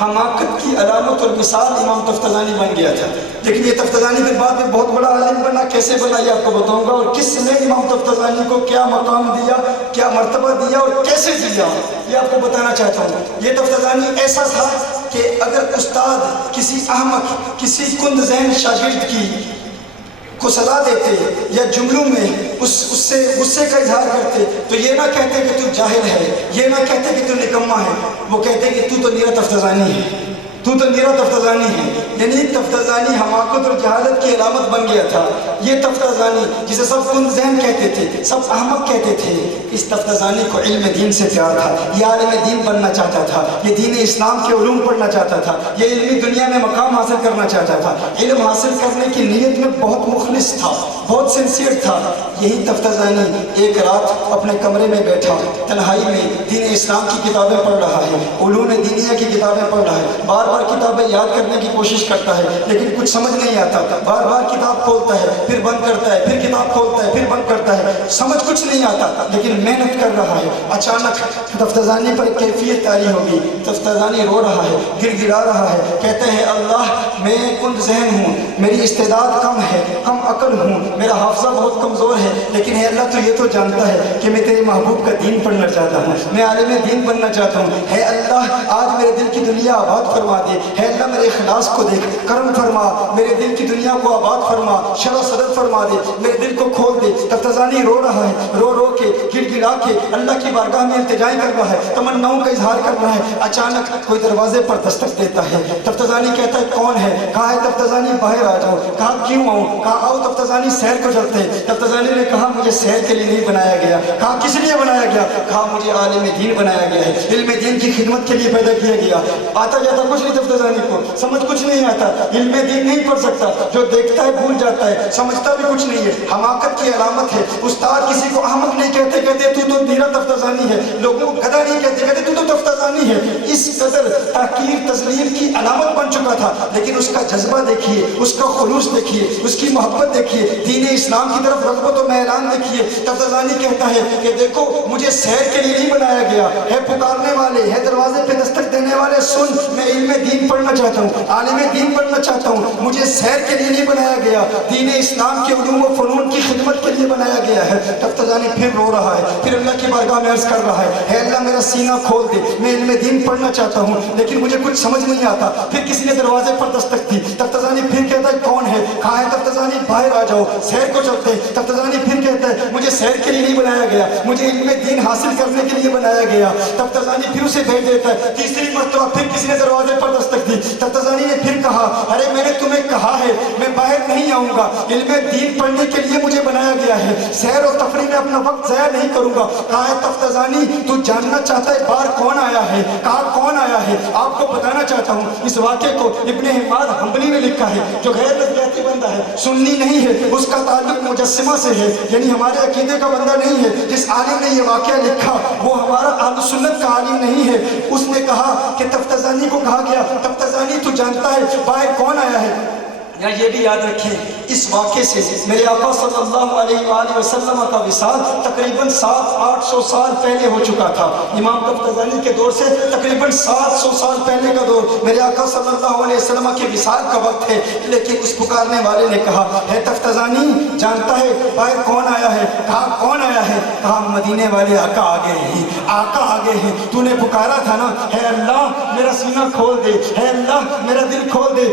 حماقت کی علامت اور مثال امام تفتزانی بن گیا تھا۔ لیکن یہ تفتزانی پھر بعد میں بہت بڑا عالم بنا، کیسے بنا یہ آپ کو بتاؤں گا، اور کس نے امام تفتزانی کو کیا مقام دیا، کیا مرتبہ دیا اور کیسے دیا، یہ آپ کو بتانا چاہتا ہوں۔ یہ تفتزانی ایسا تھا کہ اگر استاد کسی احمق، کسی کند ذہن شاگرد کو سزا دیتے یا جملوں میں اس سے غصے کا اظہار کرتے تو یہ نہ کہتے کہ تو جاہل ہے، یہ نہ کہتے کہ تو نکما ہے، وہ کہتے کہ تو نیرا تفتزانی ہے، تو نیرا تفتزانی ہے۔ یعنی تفتزانی حماقت اور جہالت کی علامت بن گیا تھا۔ یہ تفتزانی جسے سب کند ذہن کہتے تھے، سب احمق کہتے تھے، اس تفتزانی کو علم دین سے پیار تھا، یہ عالم دین بننا چاہتا تھا، یہ دین اسلام کے علوم پڑھنا چاہتا تھا، یہ علمی دنیا میں مقام حاصل کرنا چاہتا تھا، علم حاصل کرنے کی نیت میں بہت مخلص تھا، بہت سنسیئر تھا۔ یہی تفتزانی ایک رات اپنے کمرے میں بیٹھا، تنہائی میں دین اسلام کی کتابیں پڑھ رہا ہے، علوم دینیہ کی کتابیں پڑھ رہا ہے، بار بار کتابیں یاد کرنے کی کوشش کرتا ہے لیکن کچھ سمجھ نہیں آتا، بار بار کتاب کھولتا ہے پھر بند کرتا ہے، پھر کتاب کھولتا ہے پھر بند کرتا ہے، سمجھ کچھ نہیں آتا لیکن محنت کر رہا ہے۔ اچانک تفتزانی پر کیفیت طاری ہوگی، تفتزانی رو رہا ہے، گر گرا رہا ہے، کہتے ہیں اللہ میں کند ذہن ہوں، میری استعداد کم ہے، کم عقل ہوں، میرا حافظہ بہت کمزور ہے، لیکن ہے اللہ تو یہ تو جانتا ہے کہ میں تیرے محبوب کا دین پڑھنا چاہتا ہوں، میں عالم دین بننا چاہتا ہوں، ہے اللہ آج میرے دل کی دنیا آباد فرما دے، ہے اللہ میرے اخلاص کو دیکھ، کرم فرما، میرے دل کی دنیا کو آباد فرما، شرح صدر فرما دے، میرے دل کو کھول دے۔ تفتزانی رو رہا ہے، رو رو کے گر گرا کے اللہ کی بارگاہ میں التجائیں کر رہا ہے، تمناؤں کا اظہار کر رہا ہے۔ اچانک کوئی دروازے پر دستک دیتا ہے، تفتزانی کہتا ہے کون ہے؟ کہا ہے تفتزانی باہر آ جاؤ۔ کہا کیوں آؤں؟ کہا آؤ تفتزانی سیر کو چلتے ہیں۔ تفتزانی نے کہا مجھے سیر کے لیے نہیں بنایا گیا۔ کہا کس لیے بنایا گیا؟ کہا مجھے عالم دین بنایا گیا ہے، علم دین کی خدمت کے لیے پیدا کیا گیا۔ آتا جاتا کچھ نہیں تفتزانی کو، سمجھ کچھ نہیں آتا، علم دین نہیں پڑھ سکتا، جو دیکھتا ہے بھول جاتا ہے، سمجھتا بھی کچھ نہیں ہے، حماقت کی علامت ہے۔ استاد کسی کو احمق نہیں کہتے، کہتے تو نیرا تفتزانی ہے، لوگوں کو گدھا نہیں کہتے، کہتے تو تفتزانی ہے۔ اس قدر تحقیر تذلیل کی علامت بن چکا تھا، لیکن اس کا جذبہ دیکھیے، اس کا خلوص دیکھیے، اس کی محبت دیکھیے، دین اسلام کی طرف رغبت و میلان دیکھیے۔ تفتزانی کہتا ہے کہ دیکھو مجھے سیر کے لیے نہیں بنایا گیا ہے، پکارنے والے ہے، دروازے پہ دستک دینے والے سن، میں علم دین پڑھنا چاہتا ہوں، عالم دین بننا چاہتا ہوں، مجھے سیر کے لیے نہیں بنایا گیا، دین اسلام کے علوم و فنون کی خدمت کے لیے بنایا گیا ہے۔ تفتزانی پھر رو رہا ہے، پھر اللہ کی بارگاہ میں عرض کر رہا ہے اللہ میرا سینہ کھول دے، میں علم دین پڑھنا چاہتا ہوں لیکن مجھے کچھ سمجھ نہیں آتا۔ پھر کسی نے دروازے پر دستک دی، تفتزانی پھر کہتا ہے کون ہے؟ کہا ہے تفتزانی باہر آ جاؤ، سیر کو چلتے ہیں۔ تفتزانی پھر کہتا ہے مجھے سیر کے لیے نہیں بنایا گیا، مجھے علم دین حاصل کرنے کے لیے بنایا گیا۔ تفتزانی پھر اسے بھیج دیتا ہے، تیسری مرتبہ پھر کسی نے دروازے پر دستک دی، تفتزانی نے پھر کہا ارے میں نے تمہیں کہا ہے میں باہر نہیں آؤں گا، علم دین پڑھنے کے لیے مجھے بنایا گیا ہے، سیر و تفریح میں اپنا وقت ضائع نہیں کروں گا۔ کہا ہے تفتزانی تو جاننا چاہتا ہے باہر کون آیا ہے؟ کہا کون آیا ہے؟ آپ کو بتانا چاہتا ہوں، اس واقعے کو ابن حماد حنبلی نے لکھا ہے، جو غیر نظریاتی بندہ ہے، سنی نہیں ہے، اس کا تعلق مجسمہ سے ہے، یعنی ہمارے عقیدے کا بندہ نہیں ہے۔ جس عالم نے یہ واقعہ لکھا وہ ہمارا اہل سنت کا عالم نہیں ہے۔ اس نے کہا کہ تفتزانی کو کہا گیا تفتزانی تو جانتا ہے باہر کون آیا ہے؟ یا یہ بھی یاد رکھیں اس واقعے سے میرے آقا صلی اللہ علیہ وآلہ وسلم کا وصال تقریباً 700-800 سال پہلے ہو چکا تھا۔ امام تفتزانی کے دور سے تقریباً 700 سال پہلے کا دور میرے آقا صلی اللہ علیہ وسلم کے وصال کا وقت ہے، لیکن اس پکارنے والے نے کہا ہے تفتزانی جانتا ہے باہر کون آیا ہے؟ کہا کون آیا ہے؟ کہا مدینے والے آقا آ گئے ہیں، آقا آ گئے ہیں، تو نے پکارا تھا نا، ہے اللہ میرا سینہ کھول دے، ہے اللہ میرا دل کھول دے،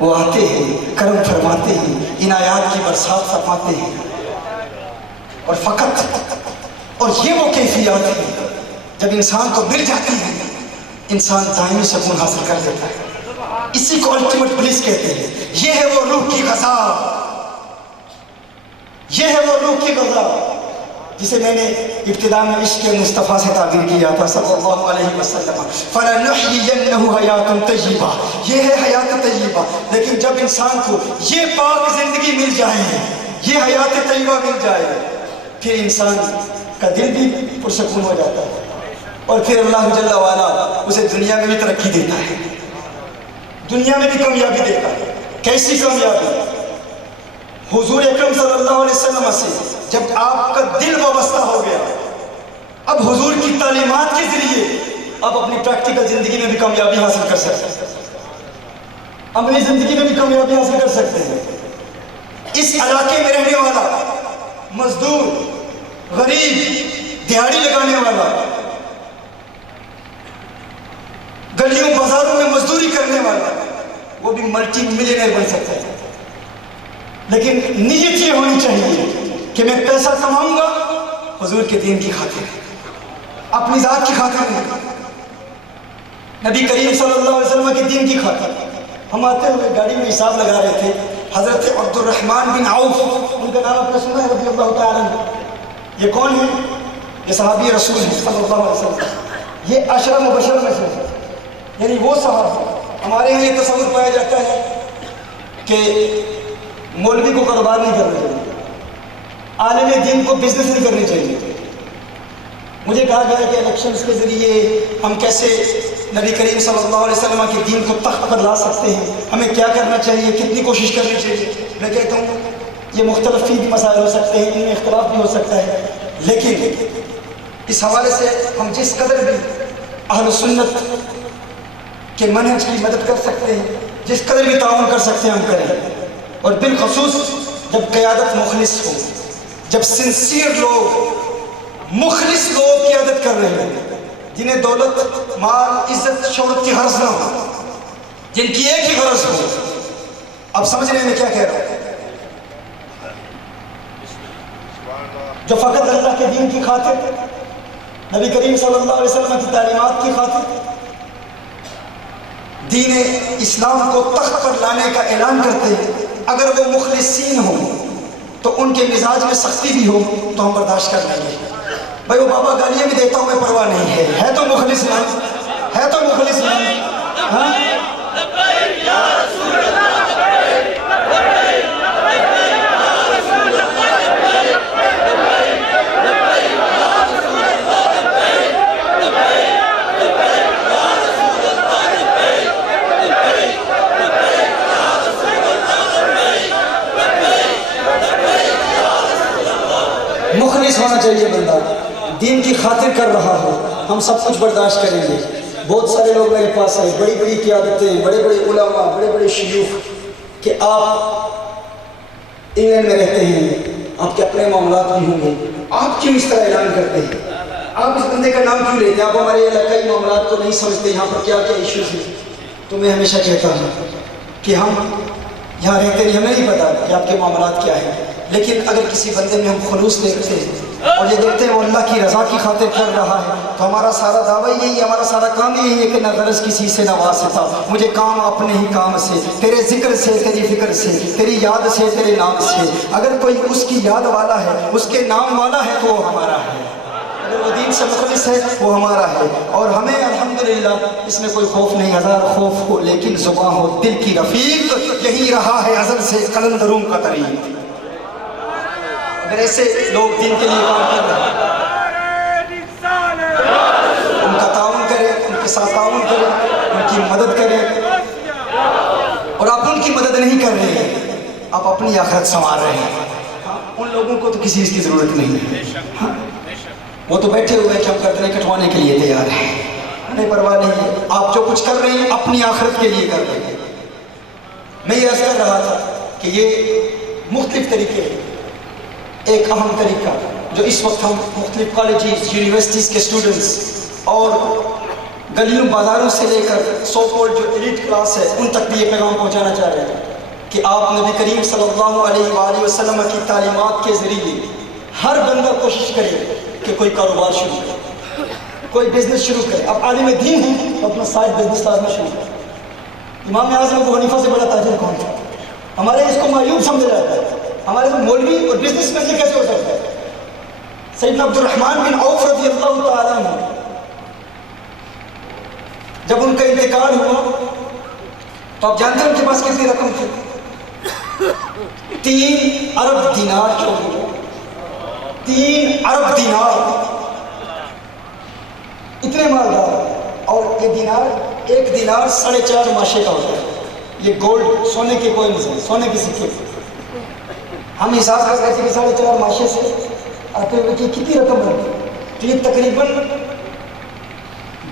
وہ آتے ہیں، کرم فرماتے ہیں، عنایات کی برسات فرماتے ہیں، اور فقط اور یہ وہ کیفیات ہیں جب انسان کو مل جاتی ہے انسان دائمی سکون حاصل کر لیتا ہے. اسی کو الٹیمیٹ بلیس کہتے ہیں. یہ ہے وہ روح کی غذا، یہ ہے وہ روح کی غذا جسے میں نے ابتدا میں عشق مصطفیٰ سے تعبیر کیا تھا صلی اللہ علیہ وسلم. فَلَنُحْيِيَنَّهُ حَيَاتٌ طَيِّبَةٌ، یہ ہے حیات طیبہ. لیکن جب انسان کو یہ پاک زندگی مل جائے، یہ حیات طیبہ مل جائے، پھر انسان کا دل بھی پرسکون ہو جاتا ہے، اور پھر اللہ جل وعلا اسے دنیا میں بھی ترقی دیتا ہے، دنیا میں بھی کامیابی دیتا ہے. کیسی کامیابی؟ حضور اکرم صلی اللہ علیہ وسلم سے جب آپ کا دل وابستہ ہو گیا، اب حضور کی تعلیمات کے ذریعے آپ اپنی پریکٹیکل زندگی میں بھی کامیابی حاصل کر سکتے ہیں، عملی زندگی میں بھی کامیابی حاصل کر سکتے ہیں. اس علاقے میں رہنے والا مزدور، غریب، دیہڑی لگانے والا، گلیوں بازاروں میں مزدوری کرنے والا، وہ بھی ملٹی ملینئر بن سکتا ہے. لیکن نیت یہ ہونی چاہیے کہ میں پیسہ کماؤں گا حضور کے دین کی خاطر، اپنی ذات کی خاطر نہیں، نبی کریم صلی اللہ علیہ وسلم کے دین کی خاطر. ہم آتے ہوئے گاڑی میں حساب لگا رہے تھے، حضرت عبد الرحمن بن عوف، ان کا نام آپ نے سنا ہے رضی اللہ تعالیٰ عنہ. یہ کون ہے؟ یہ صحابی رسول ہیں صلی اللہ علیہ وسلم. یہ عشرہ مبشرہ میں سے، یعنی وہ صحابہ. ہمارے یہاں یہ تصور پایا جاتا ہے کہ مولوی کو کاروبار نہیں کرنا چاہیے، عالم دین کو بزنس نہیں کرنی چاہیے. مجھے کہا گیا کہ الیکشنز کے ذریعے ہم کیسے نبی کریم صلی اللہ علیہ وسلم کے دین کو تخت پر لا سکتے ہیں، ہمیں کیا کرنا چاہیے، کتنی کوشش کرنی چاہیے. میں کہتا ہوں یہ مختلف فی مسائل ہو سکتے ہیں، ان میں اختلاف بھی ہو سکتا ہے، لیکن اس حوالے سے ہم جس قدر بھی اہل سنت کے منہج کی مدد کر سکتے ہیں، جس قدر بھی تعاون کر سکتے ہیں ہم کریں. اور بالخصوص جب قیادت مخلص ہو، جب سنسیئر لوگ، مخلص لوگ قیادت کر رہے ہیں، جنہیں دولت، مال، عزت، شہرت کی غرض نہ ہو، جن کی ایک ہی غرض ہو. اب سمجھ رہے ہیں میں کیا کہہ رہا ہوں؟ جو فقط اللہ کے دین کی خاطر، نبی کریم صلی اللہ علیہ وسلم کی تعلیمات کی خاطر دین اسلام کو تخت پر لانے کا اعلان کرتے ہیں، اگر وہ مخلصین ہوں تو ان کے مزاج میں سختی بھی ہو تو ہم برداشت کر لیں گے. بھائی وہ بابا گالیاں بھی دیتا ہوں میں پرواہ نہیں ہے تو مخلص نہیں، ہے تو مخلص نہیں. ہاں مخلص ہونا چاہیے بندہ، دین کی خاطر کر رہا ہو، ہم سب کچھ برداشت کریں گے. بہت سارے لوگ میرے پاس آئے، بڑی بڑی قیادتیں، بڑے بڑے علماء، بڑے بڑے شیوخ، کہ آپ انگلینڈ میں رہتے ہیں، آپ کے اپنے معاملات بھی ہوں گے، آپ کیوں اس طرح اعلان کرتے ہیں، آپ اس بندے کا نام کیوں لیتے ہیں، آپ ہمارے علاقائی معاملات کو نہیں سمجھتے، یہاں پر کیا کیا ایشوز ہیں. تو میں ہمیشہ کہتا ہوں کہ ہم یہاں رہتے نہیں، ہمیں نہیں پتا کہ آپ کے معاملات کیا ہیں، لیکن اگر کسی بندے میں ہم خلوص دیکھتے ہیں اور یہ دیکھتے ہیں وہ اللہ کی رضا کی خاطر کر رہا ہے، تو ہمارا سارا دعویٰ یہی ہے، ہمارا سارا کام یہی ہے کہ نہ غرض کسی سے نہ واسطہ، مجھے کام اپنے ہی کام سے، تیرے ذکر سے، تیری فکر سے، تیری یاد سے، تیرے نام سے. اگر کوئی اس کی یاد والا ہے، اس کے نام والا ہے تو وہ ہمارا ہے، اگر وہ دین سے مخلص ہے وہ ہمارا ہے. اور ہمیں الحمدللہ اس میں کوئی خوف نہیں، ہزار خوف ہو لیکن زباں ہو دل کی رفیق، یہی رہا ہے ازل سے قلندروں کا طریق. اگر ایسے لوگ دین کے لیے کام کر رہے ہیں، ان کا تعاون کریں، ان کے ساتھ تعاون کریں، ان کی مدد کریں. اور آپ ان کی مدد نہیں کر رہے ہیں، آپ اپنی آخرت سنوار رہے ہیں. ان لوگوں کو تو کسی چیز کی ضرورت نہیں ہے، وہ تو بیٹھے ہوئے کہ ہم گردنیں کٹوانے کے لیے تیار ہیں، ہمیں پرواہ نہیں ہے. آپ جو کچھ کر رہے ہیں اپنی آخرت کے لیے کر رہے ہیں. میں یہ عرض کر رہا تھا کہ یہ مختلف طریقے ہیں. ایک اہم طریقہ جو اس وقت ہم مختلف کالجز، یونیورسٹیز کے اسٹوڈنٹس اور گلیوں بازاروں سے لے کر سو کالڈ جو ایلیٹ کلاس ہے ان تک بھی یہ پیغام پہنچانا چاہ رہے ہیں کہ آپ نبی کریم صلی اللہ علیہ وآلہ وسلم کی تعلیمات کے ذریعے ہر بندہ کوشش کرے کہ کوئی کاروبار شروع کرے، کوئی بزنس شروع کرے. اب عالم دین ہیں تو اپنا سائڈ بزنس لازمی شروع کرے. امام اعظم ابو حنیفہ سے بڑا تاجر کون تھا؟ ہمارے اس کو معیوب سمجھا جاتا ہے، ہمارے مولوی اور بزنس مین یہ کیسے ہو سکتا ہے؟ سیدنا عبد الرحمن بن عوف رضی اللہ تعالیٰ عنہ جب ان کا انتقال ہوا تو آپ جانتے ہیں ان کے پاس کتنی رقم تھی؟ 3 ارب دینار. 3 ارب دینار، اتنے مالدار. اور یہ دینار، ایک دینار 4.5 ماشے کا ہوتا ہے. یہ گولڈ سونے کے کوئنز ہیں، سونے کی سکے. ہم حساب کر رہے تھے کہ 4.5 ماشے سے آتے ہوئے کہ کتنی رقم بنتی ہے. تو یہ تقریباً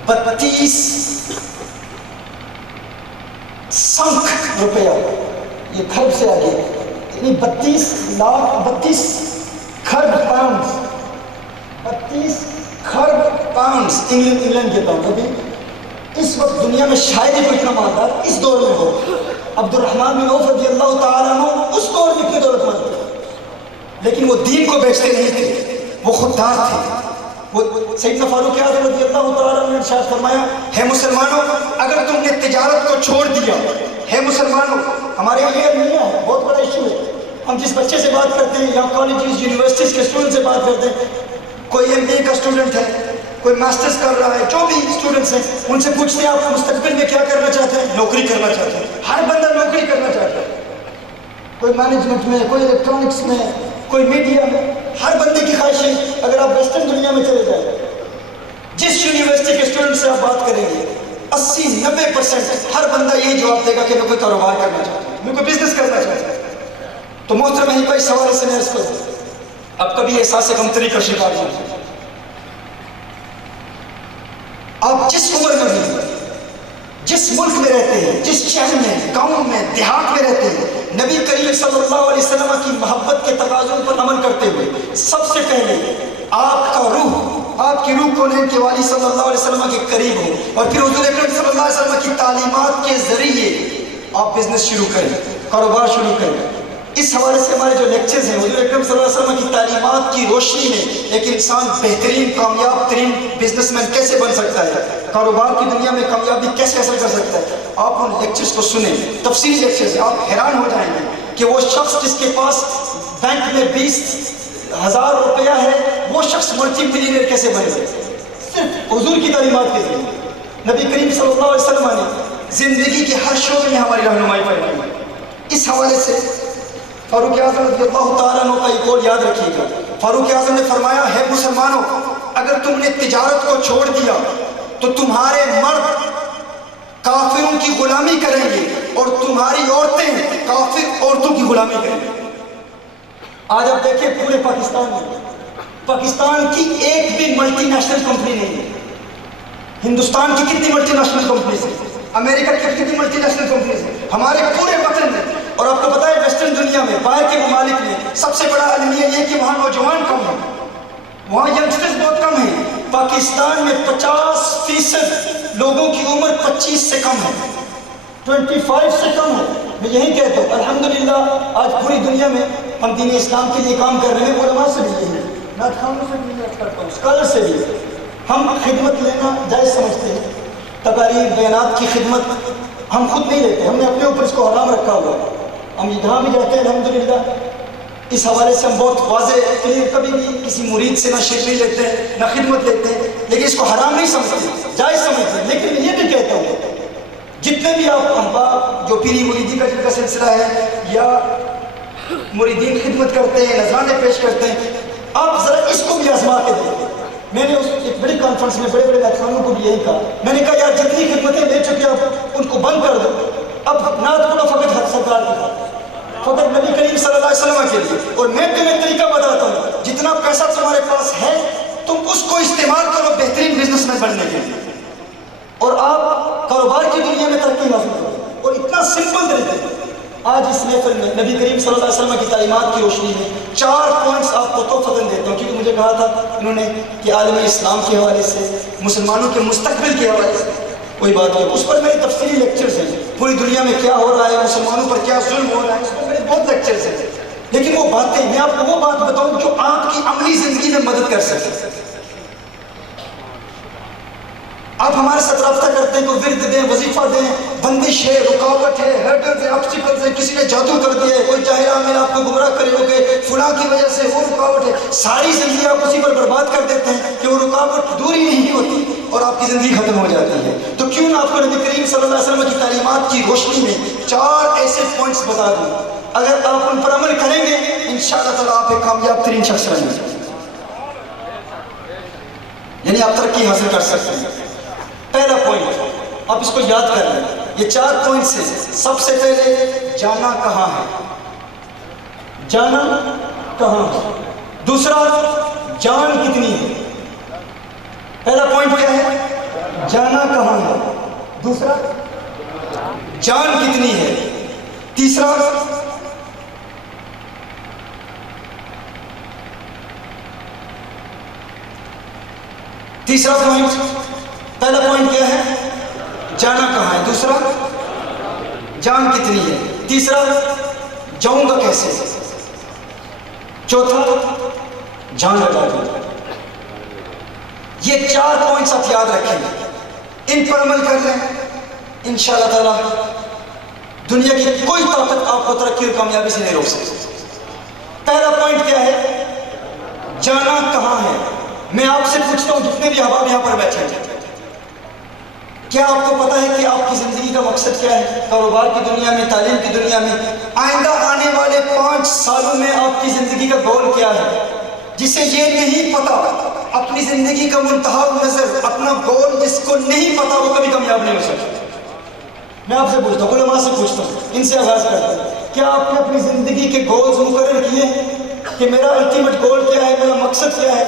32 سنکھ روپیہ، یہ کھرب سے آگے، یعنی 32 کھرب پاؤنڈز. 32 کھرب پاؤنڈز انگلینڈ کے پاؤنڈ. ابھی اس وقت دنیا میں شاید ہی کوئی اتنا مالدار اس دور میں ہو. عبد الرحمن بن عوف رضی اللہ تعالیٰ عنہ اس دور میں اتنے دولت مند تھے، لیکن وہ دین کو بیچتے نہیں تھے، وہ خوددار تھے. وہ سیدنا فاروق اعظم رضی اللہ تعالیٰ عنہ نے ارشاد فرمایا، ہے مسلمانوں اگر تم نے تجارت کو چھوڑ دیا، ہے مسلمانوں، ہمارے یہاں یہ نہیں ہے، بہت بڑا ایشو ہے. ہم جس بچے سے بات کرتے ہیں یا کالجز یونیورسٹیز کے اسٹوڈنٹ سے بات کرتے ہیں، کوئی MBA کا اسٹوڈنٹ ہے، کوئی ماسٹرز کر رہا ہے، جو بھی اسٹوڈنٹس ہیں ان سے پوچھتے ہیں آپ مستقبل میں کیا کرنا چاہتے ہیں؟ نوکری کرنا چاہتے ہیں. ہر بندہ نوکری کرنا چاہتا ہے، کوئی مینجمنٹ میں، کوئی الیکٹرانکس میں، کوئی میڈیا میں. ہر بندے کی خواہش ہے. اگر آپ ویسٹرن دنیا میں چلے جائیں، جس یونیورسٹی کے اسٹوڈنٹ سے آپ بات کریں گے 80-90% ہر بندہ یہی جواب دے گا کہ میں کوئی کاروبار کرنا چاہتا ہوں، میں کوئی بزنس کرنا چاہتا ہوں. تو محترم ہے اس حوالے سے میں اس کو اب کبھی احساس کمتری کا شکار ہوں. آپ جس عمر میں بھی، جس ملک میں رہتے ہیں، جس شہر میں، گاؤں میں، دیہات میں رہتے ہیں، نبی کریم صلی اللہ علیہ وسلم کی محبت کے تقاضوں پر عمل کرتے ہوئے سب سے پہلے آپ کا روح، آپ کی روح کونین کے والی صلی اللہ علیہ وسلم کے قریب ہو، اور پھر حضور اکرم صلی اللہ علیہ وسلم کی تعلیمات کے ذریعے آپ بزنس شروع کریں، کاروبار شروع کریں. اس حوالے سے ہمارے جو لیکچرز ہیں، حضور اکرم صلی اللہ علیہ وسلم کی تعلیمات کی روشنی میں ایک انسان بہترین کامیاب ترین بزنس مین کیسے بن سکتا ہے، کاروبار کی دنیا میں کامیابی کیسے حاصل کر سکتا ہے. آپ ان لیکچرز کو سنیں، تفصیلی لیکچرز، آپ حیران ہو جائیں گے کہ وہ شخص جس کے پاس بینک میں 20,000 روپیہ ہے، وہ شخص ملٹی ملینئر کیسے بنے، صرف حضور کی تعلیمات کے ذریعے. نبی کریم صلی اللہ علیہ وسلم نے زندگی کے ہر شعبے میں ہماری رہنمائی فرمائی. اس حوالے سے فاروق اعظم رضی اللہ تعالیٰ عنہ کا ایک قول یاد رکھیے گا. فاروق اعظم نے فرمایا، ہے مسلمانوں اگر تم نے تجارت کو چھوڑ دیا تو تمہارے مرد کافروں کی غلامی کریں گے اور تمہاری عورتیں کافر عورتوں کی غلامی کریں گے. آج آپ دیکھیں پورے پاکستان میں، پاکستان کی ایک بھی ملٹی نیشنل کمپنی نہیں ہے. ہندوستان کی کتنی ملٹی نیشنل کمپنیز ہیں، امریکہ کی کتنی ملٹی نیشنل کمپنیز ہیں ہمارے پورے وطن میں. اور آپ کو پتا ہے ویسٹرن دنیا میں، باہر کے ممالک میں سب سے بڑا المیہ یہ کہ وہاں نوجوان کم ہیں، وہاں ینگسٹرز بہت کم ہیں. پاکستان میں 50% لوگوں کی عمر 25 سے کم ہے، 25 سے کم ہے. میں یہی کہتا ہوں الحمدللہ آج پوری دنیا میں ہم دین اسلام کے لیے کام کر رہے ہیں. علماء سے بھی یہی ہے، نعت خوانوں سے بھی یہی کرتا ہوں، اسکالر سے بھی ہم خدمت لینا جائز سمجھتے ہیں. تقاریر بیانات کی خدمت ہم خود نہیں لیتے، ہم نے اپنے اوپر اس کو حرام رکھا ہوا. ہم جہاں بھی جاتے ہیں الحمدللہ اس حوالے سے ہم بہت واضح کلیئر، کبھی بھی کسی مرید سے نہ شیخ نہیں لیتے ہیں نہ خدمت لیتے ہیں، لیکن اس کو حرام نہیں سمجھتے، جائز سمجھتے ہیں. لیکن میں یہ بھی کہتا ہوں جتنے بھی آپ احباب جو پیری مریدی کا جن کا سلسلہ ہے یا مریدین خدمت کرتے ہیں، نذرانے پیش کرتے ہیں، آپ ذرا اس کو بھی آزما کے دیکھیں. میں نے اس ایک بڑی کانفرنس میں بڑے بڑے افسروں کو بھی یہی کہا، میں نے کہا یار جتنی خدمتیں لے چکے آپ ان کو بند کر دو، اب نعت پڑھو فقط حد سرکار کے ساتھ، فقط نبی کریم صلی اللہ علیہ وسلم کے لیے. اور میں تمہیں طریقہ بتاتا ہوں، جتنا پیسہ تمہارے پاس ہے تم اس کو استعمال کرو بہترین بزنس مین بننے کے لیے، اور آپ کاروبار کی دنیا میں ترقی حاصل کرو. اور اتنا سمپل طریقہ آج اس محفل میں نبی کریم صلی اللہ علیہ وسلم کی تعلیمات کی روشنی میں 4 پوائنٹس آپ کو تحفتاً دیتا ہوں، کیونکہ مجھے کہا تھا انہوں نے کہ عالم اسلام کے حوالے سے، مسلمانوں کے مستقبل کے حوالے سے کوئی بات ہے، اس پر میرے تفصیلی لیکچرز ہیں، پوری دنیا میں کیا ہو رہا ہے، مسلمانوں پر کیا ظلم ہو رہا ہے، اس پر میرے بہت لیکچرز ہیں، لیکن وہ باتیں میں آپ کو وہ بات بتاؤں جو آپ کی عملی زندگی میں مدد کر سکے۔ آپ ہمارے ساتھ رابطہ کرتے ہیں، کوئی ورد دیں، وظیفہ دیں، بندش ہے، رکاوٹ ہے، ہرڈلز ہے، آبسٹیکلز ہے، کسی نے جادو کر دیا ہے، کوئی جاہل عامل آپ کو گمراہ کرے ہو گئے، فلاں کی وجہ سے وہ رکاوٹ ہے، ساری زندگی آپ اسی پر برباد کر دیتے ہیں کہ وہ رکاوٹ دور ہی نہیں ہوتی اور آپ کی زندگی ختم ہو جاتی ہے۔ تو کیوں نہ آپ کو نبی کریم صلی اللہ علیہ وسلم کی تعلیمات کی روشنی میں 4 ایسے پوائنٹس بتا دوں، اگر آپ ان پر عمل کریں گے انشاءاللہ تعالیٰ آپ ایک کامیاب ترین شخص بنیں گے، یعنی آپ ترقی حاصل کر سکتے ہیں۔ پہلا پوائنٹ آپ اس کو یاد کر لیں، یہ 4 پوائنٹس ہیں۔ سب سے پہلے جانا کہاں ہے، جانا کہاں ہے۔ دوسرا جان کتنی ہے، پہلا پوائنٹ کیا ہے، جانا کہاں ہے، دوسرا جان کتنی ہے، تیسرا پوائنٹ، پہلا پوائنٹ کیا ہے، جانا کہاں ہے، دوسرا جان کتنی ہے، تیسرا جاؤں گا کیسے، چوتھا جان لگا دوں۔ یہ 4 پوائنٹس آپ یاد رکھیں، ان پر عمل کر لیں انشاءاللہ تعالیٰ دنیا کی کوئی طاقت آپ کو ترقی اور کامیابی سے نہیں روک سکتی۔ پہلا پوائنٹ کیا ہے، جانا کہاں ہے۔ میں آپ سے پوچھتا ہوں جتنے بھی احباب یہاں پر بیٹھے ہیں، کیا آپ کو پتا ہے کہ آپ کی زندگی کا مقصد کیا ہے، کاروبار کی دنیا میں، تعلیم کی دنیا میں، آئندہ آنے والے 5 سالوں میں آپ کی زندگی کا گول کیا ہے؟ جسے یہ نہیں پتا، اپنی زندگی کا منتہا نظر، اپنا گول جس کو نہیں پتا وہ کبھی کامیاب نہیں ہو سکتا۔ میں آپ سے پوچھتا ہوں، علماء سے پوچھتا ہوں، ان سے آغاز کرتا ہوں، کیا آپ نے اپنی زندگی کے گولز مقرر کیے کہ میرا الٹیمیٹ گول کیا ہے، میرا مقصد کیا ہے،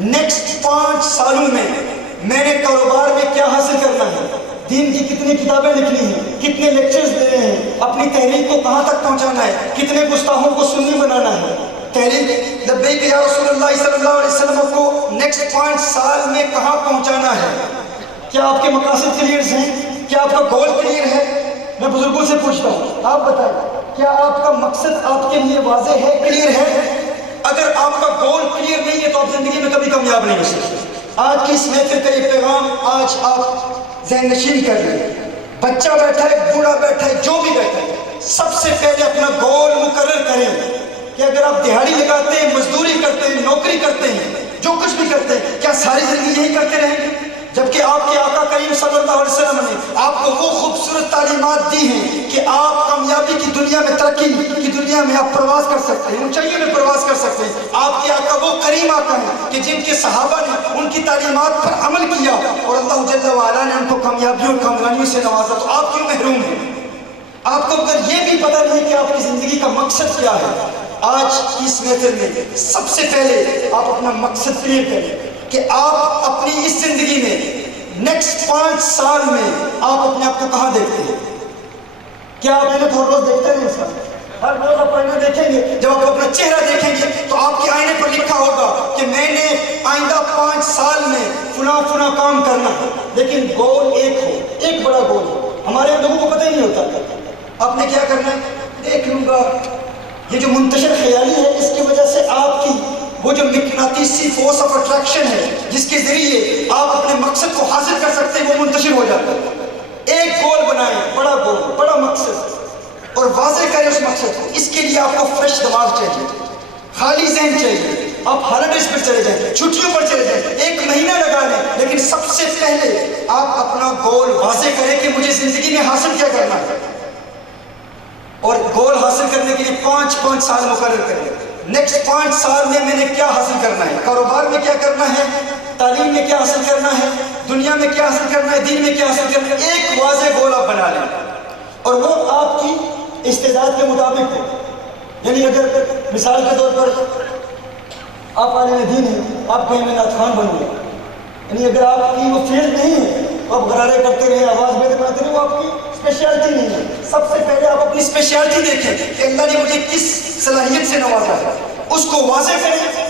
نیکسٹ 5 سالوں میں نے کاروبار میں کیا حاصل کرنا ہے، دین کی کتنی کتابیں لکھنی ہیں، کتنے لیکچرز دینے ہیں، اپنی تحریک کو کہاں تک پہنچانا ہے، کتنے گستاخوں کو سنی بنانا ہے، تحریک لبیک یا رسول اللہ صلی اللہ علیہ وسلم کو نیکسٹ 5 سال میں کہاں پہنچانا ہے۔ کیا آپ کے مقاصد کلیئرز ہیں، کیا آپ کا گول کلیئر ہے؟ میں بزرگوں سے پوچھتا ہوں، آپ بتائیں کیا آپ کا مقصد آپ کے لیے واضح ہے، کلیئر ہے؟ اگر آپ کا گول کلیئر نہیں ہے تو آپ زندگی میں کبھی کامیاب نہیں ہو سکتے۔ آج کی اس محفل کا یہ پیغام آج آپ ذہن نشین کر لیں، بچہ بیٹھا ہے، بوڑھا بیٹھا ہے، جو بھی بیٹھا ہے، سب سے پہلے اپنا گول مقرر کریں کہ اگر آپ دہاڑی لگاتے ہیں، مزدوری کرتے ہیں، نوکری کرتے ہیں، جو کچھ بھی کرتے ہیں، کیا ساری زندگی یہی کرتے رہیں گے؟ جبکہ آپ کے آقا کریم صلی اللہ علیہ وسلم نے آپ کو وہ خوبصورت تعلیمات دی ہیں کہ آپ کامیابی کی دنیا میں، ترقی کی دنیا میں آپ پرواز کر سکتے ہیں، اونچائیوں میں پرواز کر سکتے ہیں۔ آپ کے آقا وہ کریم آقا ہیں کہ جن کے صحابہ نے ان کی تعلیمات پر عمل کیا اور اللہ جل وعلا نے ان کو کامیابیوں اور کامیابیوں سے نوازا، تو آپ کیوں محروم ہیں؟ آپ کو اگر یہ بھی پتہ نہیں کہ آپ کی زندگی کا مقصد کیا ہے، آج اس محفل میں سب سے پہلے آپ اپنا مقصد کلیئر کریں کہ آپ اپنی اس زندگی میں نیکسٹ 5 سال میں آپ اپنے آپ کو کہاں دیکھتے ہیں؟ کیا آپ محنت ہر روز دیکھتے ہیں انسان؟ ہر روز آپ آئینہ دیکھیں گے، جب آپ اپنا چہرہ دیکھیں گے تو آپ کے آئینے پر لکھا ہوگا کہ میں نے آئندہ 5 سال میں فلاں فلاں کام کرنا ہے، لیکن گول ایک ہو، ایک بڑا گول ہو۔ ہمارے لوگوں کو پتہ ہی نہیں ہوتا آپ نے کیا کرنا ہے، دیکھ لوں گا۔ یہ جو منتشر خیالی ہے، اس کی وجہ سے آپ کی وہ جو مقناطیسی فورس آف اٹریکشن ہے جس کے ذریعے آپ اپنے مقصد کو حاصل کر سکتے ہیں، وہ منتشر ہو جاتا ہے۔ ایک گول بنائیں، بڑا گول، بڑا مقصد، اور واضح کریں اس مقصد کو۔ اس کے لیے آپ کو فریش دماغ چاہیے، خالی ذہن چاہیے۔ آپ ہالیڈیز پر چلے جائیں، چھٹیوں پر چلے جائیں، 1 مہینہ لگا لیں، لیکن سب سے پہلے آپ اپنا گول واضح کریں کہ مجھے زندگی میں حاصل کیا کرنا ہے، اور گول حاصل کرنے کے لیے 5 سال مقرر کریں۔ نیکسٹ 5 سال میں نے کیا حاصل کرنا ہے، کاروبار میں کیا کرنا ہے، تعلیم میں کیا حاصل کرنا ہے، دنیا میں کیا حاصل کرنا ہے، دین میں کیا حاصل کرنا ہے۔ ایک واضح گول آپ بنا لیں اور وہ آپ کی استعداد کے مطابق ہو۔ یعنی اگر مثال کے طور پر آپ عالم دین ہیں، آپ کہیں میں نعت خوان بنوں گا، یعنی اگر آپ کی وہ فیلڈ نہیں ہے تو آپ غرارے کرتے رہیں، آواز بہتر بناتے رہیں، وہ آپ کی اسپیشلٹی نہیں ہے. سب سے پہلے آپ اپنی اسپیشلٹی دیکھیں کہ اللہ نے مجھے کس صلاحیت سے نوازا ہے, اس کو واضح کریں.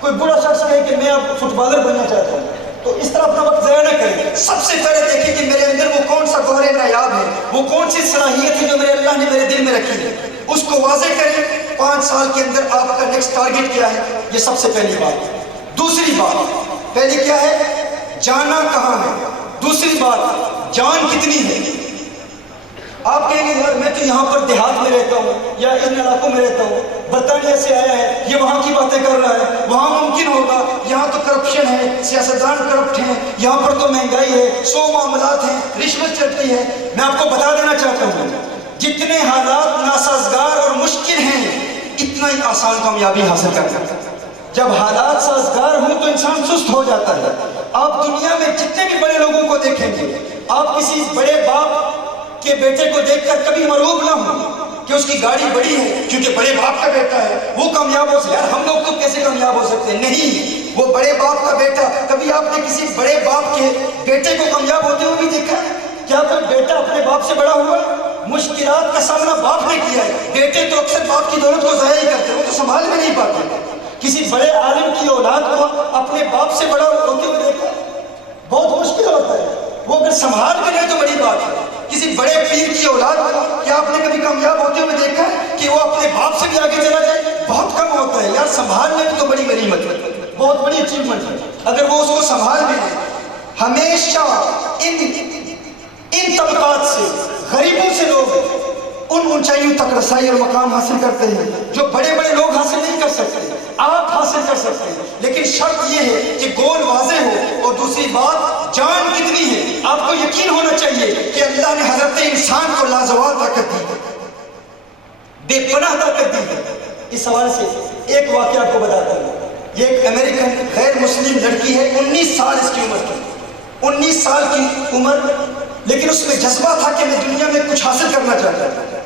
کوئی بڑا شخص کہے کہ میں اب فٹ بالر بننا چاہتا ہوں, تو اس طرح اپنا وقت ضائع نہ کریں. سب سے پہلے دیکھیں کہ میرے اندر وہ کون سا گوہر نایاب ہے, وہ کون سی صلاحیت ہے جو میرے اللہ نے میرے دل میں رکھی ہے, اس کو واضح کریں. 5 سال کے اندر آپ کا نیکسٹ ٹارگٹ کیا ہے, یہ سب سے پہلی بات. دوسری بات, پہلی کیا ہے, جانا کہاں ہے. دوسری بات, جان کتنی ہے. آپ کہیں گے یار میں تو یہاں پر دیہات میں رہتا ہوں یا ان علاقوں میں رہتا ہوں, برطانیہ سے آیا ہے, یہ وہاں کی باتیں کر رہا ہے, وہاں ممکن ہوگا, یہاں تو کرپشن ہے, سیاستدان کرپٹ ہیں, یہاں پر تو مہنگائی ہے, 100 معاملات ہیں, رشوت چلتی ہے. میں آپ کو بتا دینا چاہتا ہوں, جتنے حالات ناسازگار اور مشکل ہیں اتنا ہی آسان کامیابی حاصل کر سکتا ہے. جب حالات سازگار ہوں تو انسان سست ہو جاتا ہے. آپ دنیا میں جتنے بھی بڑے لوگوں کو دیکھیں گے, آپ کسی بڑے باپ کے بیٹے کو دیکھ کر کبھی مروب نہ ہوں کہ اس کی گاڑی بڑی ہے کیونکہ بڑے باپ کا بیٹا ہے, وہ کامیاب ہو سکتا ہے. ہم لوگ تو کیسے کامیاب ہو سکتے ہیں؟ نہیں, وہ بڑے باپ کا بیٹا. کبھی آپ نے کسی بڑے باپ کے بیٹے کو کامیاب ہوتے ہوئے بھی دیکھا ہے؟ کیا کوئی بیٹا اپنے باپ سے بڑا ہوا؟ مشکلات کا سامنا باپ نے کیا ہے. بیٹے تو اکثر باپ کی دولت کو ضائع ہی کرتے, وہ تو سنبھال میں نہیں پاتے. کسی بڑے عالم کی اولاد کو اپنے باپ سے بڑا ہوتے ہوئے دیکھا, بہت مشکل ہوتا ہے. وہ اگر سنبھال کے لے تو بڑی بات ہے. کسی بڑے پیر کی اولاد کو کیا آپ نے کبھی کامیاب ہوتے ہوئے دیکھا ہے کہ وہ اپنے باپ سے بھی آگے چلا جائے؟ بہت کم ہوتا ہے. یار سنبھالنے میں تو بڑی غنیمت ہے, بہت بڑی اچیومنٹ ہے اگر وہ اس کو سنبھال بھی لیں. ہمیشہ ان طبقات سے, غریبوں سے لوگ ان اونچائیوں تک رسائی اور مقام حاصل کرتے ہیں جو بڑے بڑے لوگ حاصل نہیں کر سکتے. آپ حاصل کر سکتے ہیں, لیکن شرط یہ ہے کہ گول واضح ہو. اور دوسری بات, جان کتنی ہے. آپ کو یقین ہونا چاہیے کہ اللہ نے حضرت انسان کو لازوال طاقت دی ہے, بے پناہ طاقت دی ہے. اس حوالے سے ایک واقعہ آپ کو بتاتا ہوں. یہ ایک امریکن غیر مسلم لڑکی ہے, 19 سال اس کی عمر تھی, 19 سال کی عمر, لیکن اس میں جذبہ تھا کہ میں دنیا میں کچھ حاصل کرنا چاہتا تھا,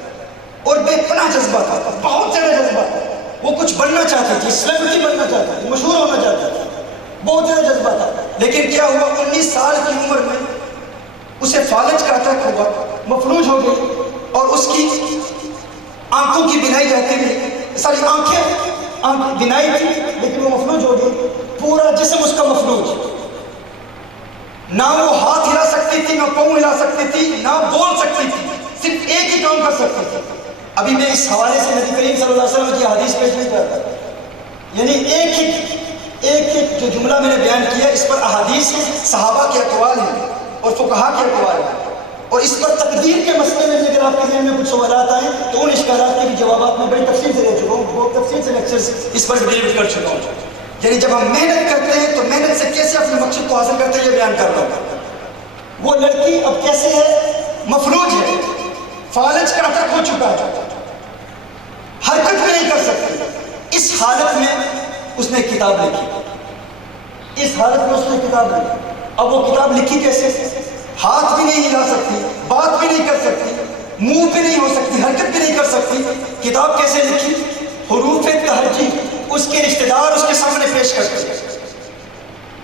اور بے پناہ جذبہ تھا, بہت زیادہ جذبہ تھا. وہ کچھ بننا چاہتی تھی, سیلیبریٹی بننا چاہتی تھی, مشہور ہونا چاہتی تھی, بہت زیادہ جذبہ تھا. لیکن کیا ہوا, 19 سال کی عمر میں اسے فالج کا اٹیک ہوا, مفلوج ہو گئی, اور اس کی آنکھوں کی بینائی رہتی رہی, ساری آنکھیں بینائی تھی لیکن وہ مفلوج ہو گئی. پورا جسم اس کا مفلوج, نہ وہ ہاتھ ہلا سکتی تھی, نہ پاؤں ہلا سکتی تھی, نہ بول سکتی تھی, صرف ایک ہی کام کر سکتی تھی. ابھی میں اس حوالے سے نبی کریم صلی اللہ علیہ وسلم کی حدیث پیش نہیں کرتا, یعنی ایک جو جملہ میں نے بیان کیا اس پر احادیث ہیں, صحابہ کے اقوال ہیں اور فقہا کے اقوال ہیں, اور اس پر تقدیر کے مسئلے میں اگر آپ کے ذہن میں کچھ سوالات آئیں تو ان اشکالات کے بھی جوابات میں بڑی تفصیل سے دے چکا ہوں, بہت تفصیل سے لیکچرز اس پر ڈیلیور کر چکا ہوں. یعنی جب ہم محنت کرتے ہیں تو محنت سے کیسے اپنے مقصد کو حاصل کرتے ہیں یہ بیان کر رہا ہوں. وہ لڑکی اب کیسے ہے, مفلوج ہے, فالج کا اٹیک ہو چکا ہے, حرکت بھی نہیں کر سکتی. اس حالت میں اس نے کتاب لکھی, اس حالت میں اس نے کتاب لکھی. اب وہ کتاب لکھی کیسے, ہاتھ بھی نہیں ہلا سکتی, بات بھی نہیں کر سکتی, منہ بھی نہیں ہو سکتی, حرکت بھی نہیں کر سکتی. کتاب کیسے لکھی, حروف تہجی اس کے رشتہ دار اس کے سامنے پیش کرتے ہیں.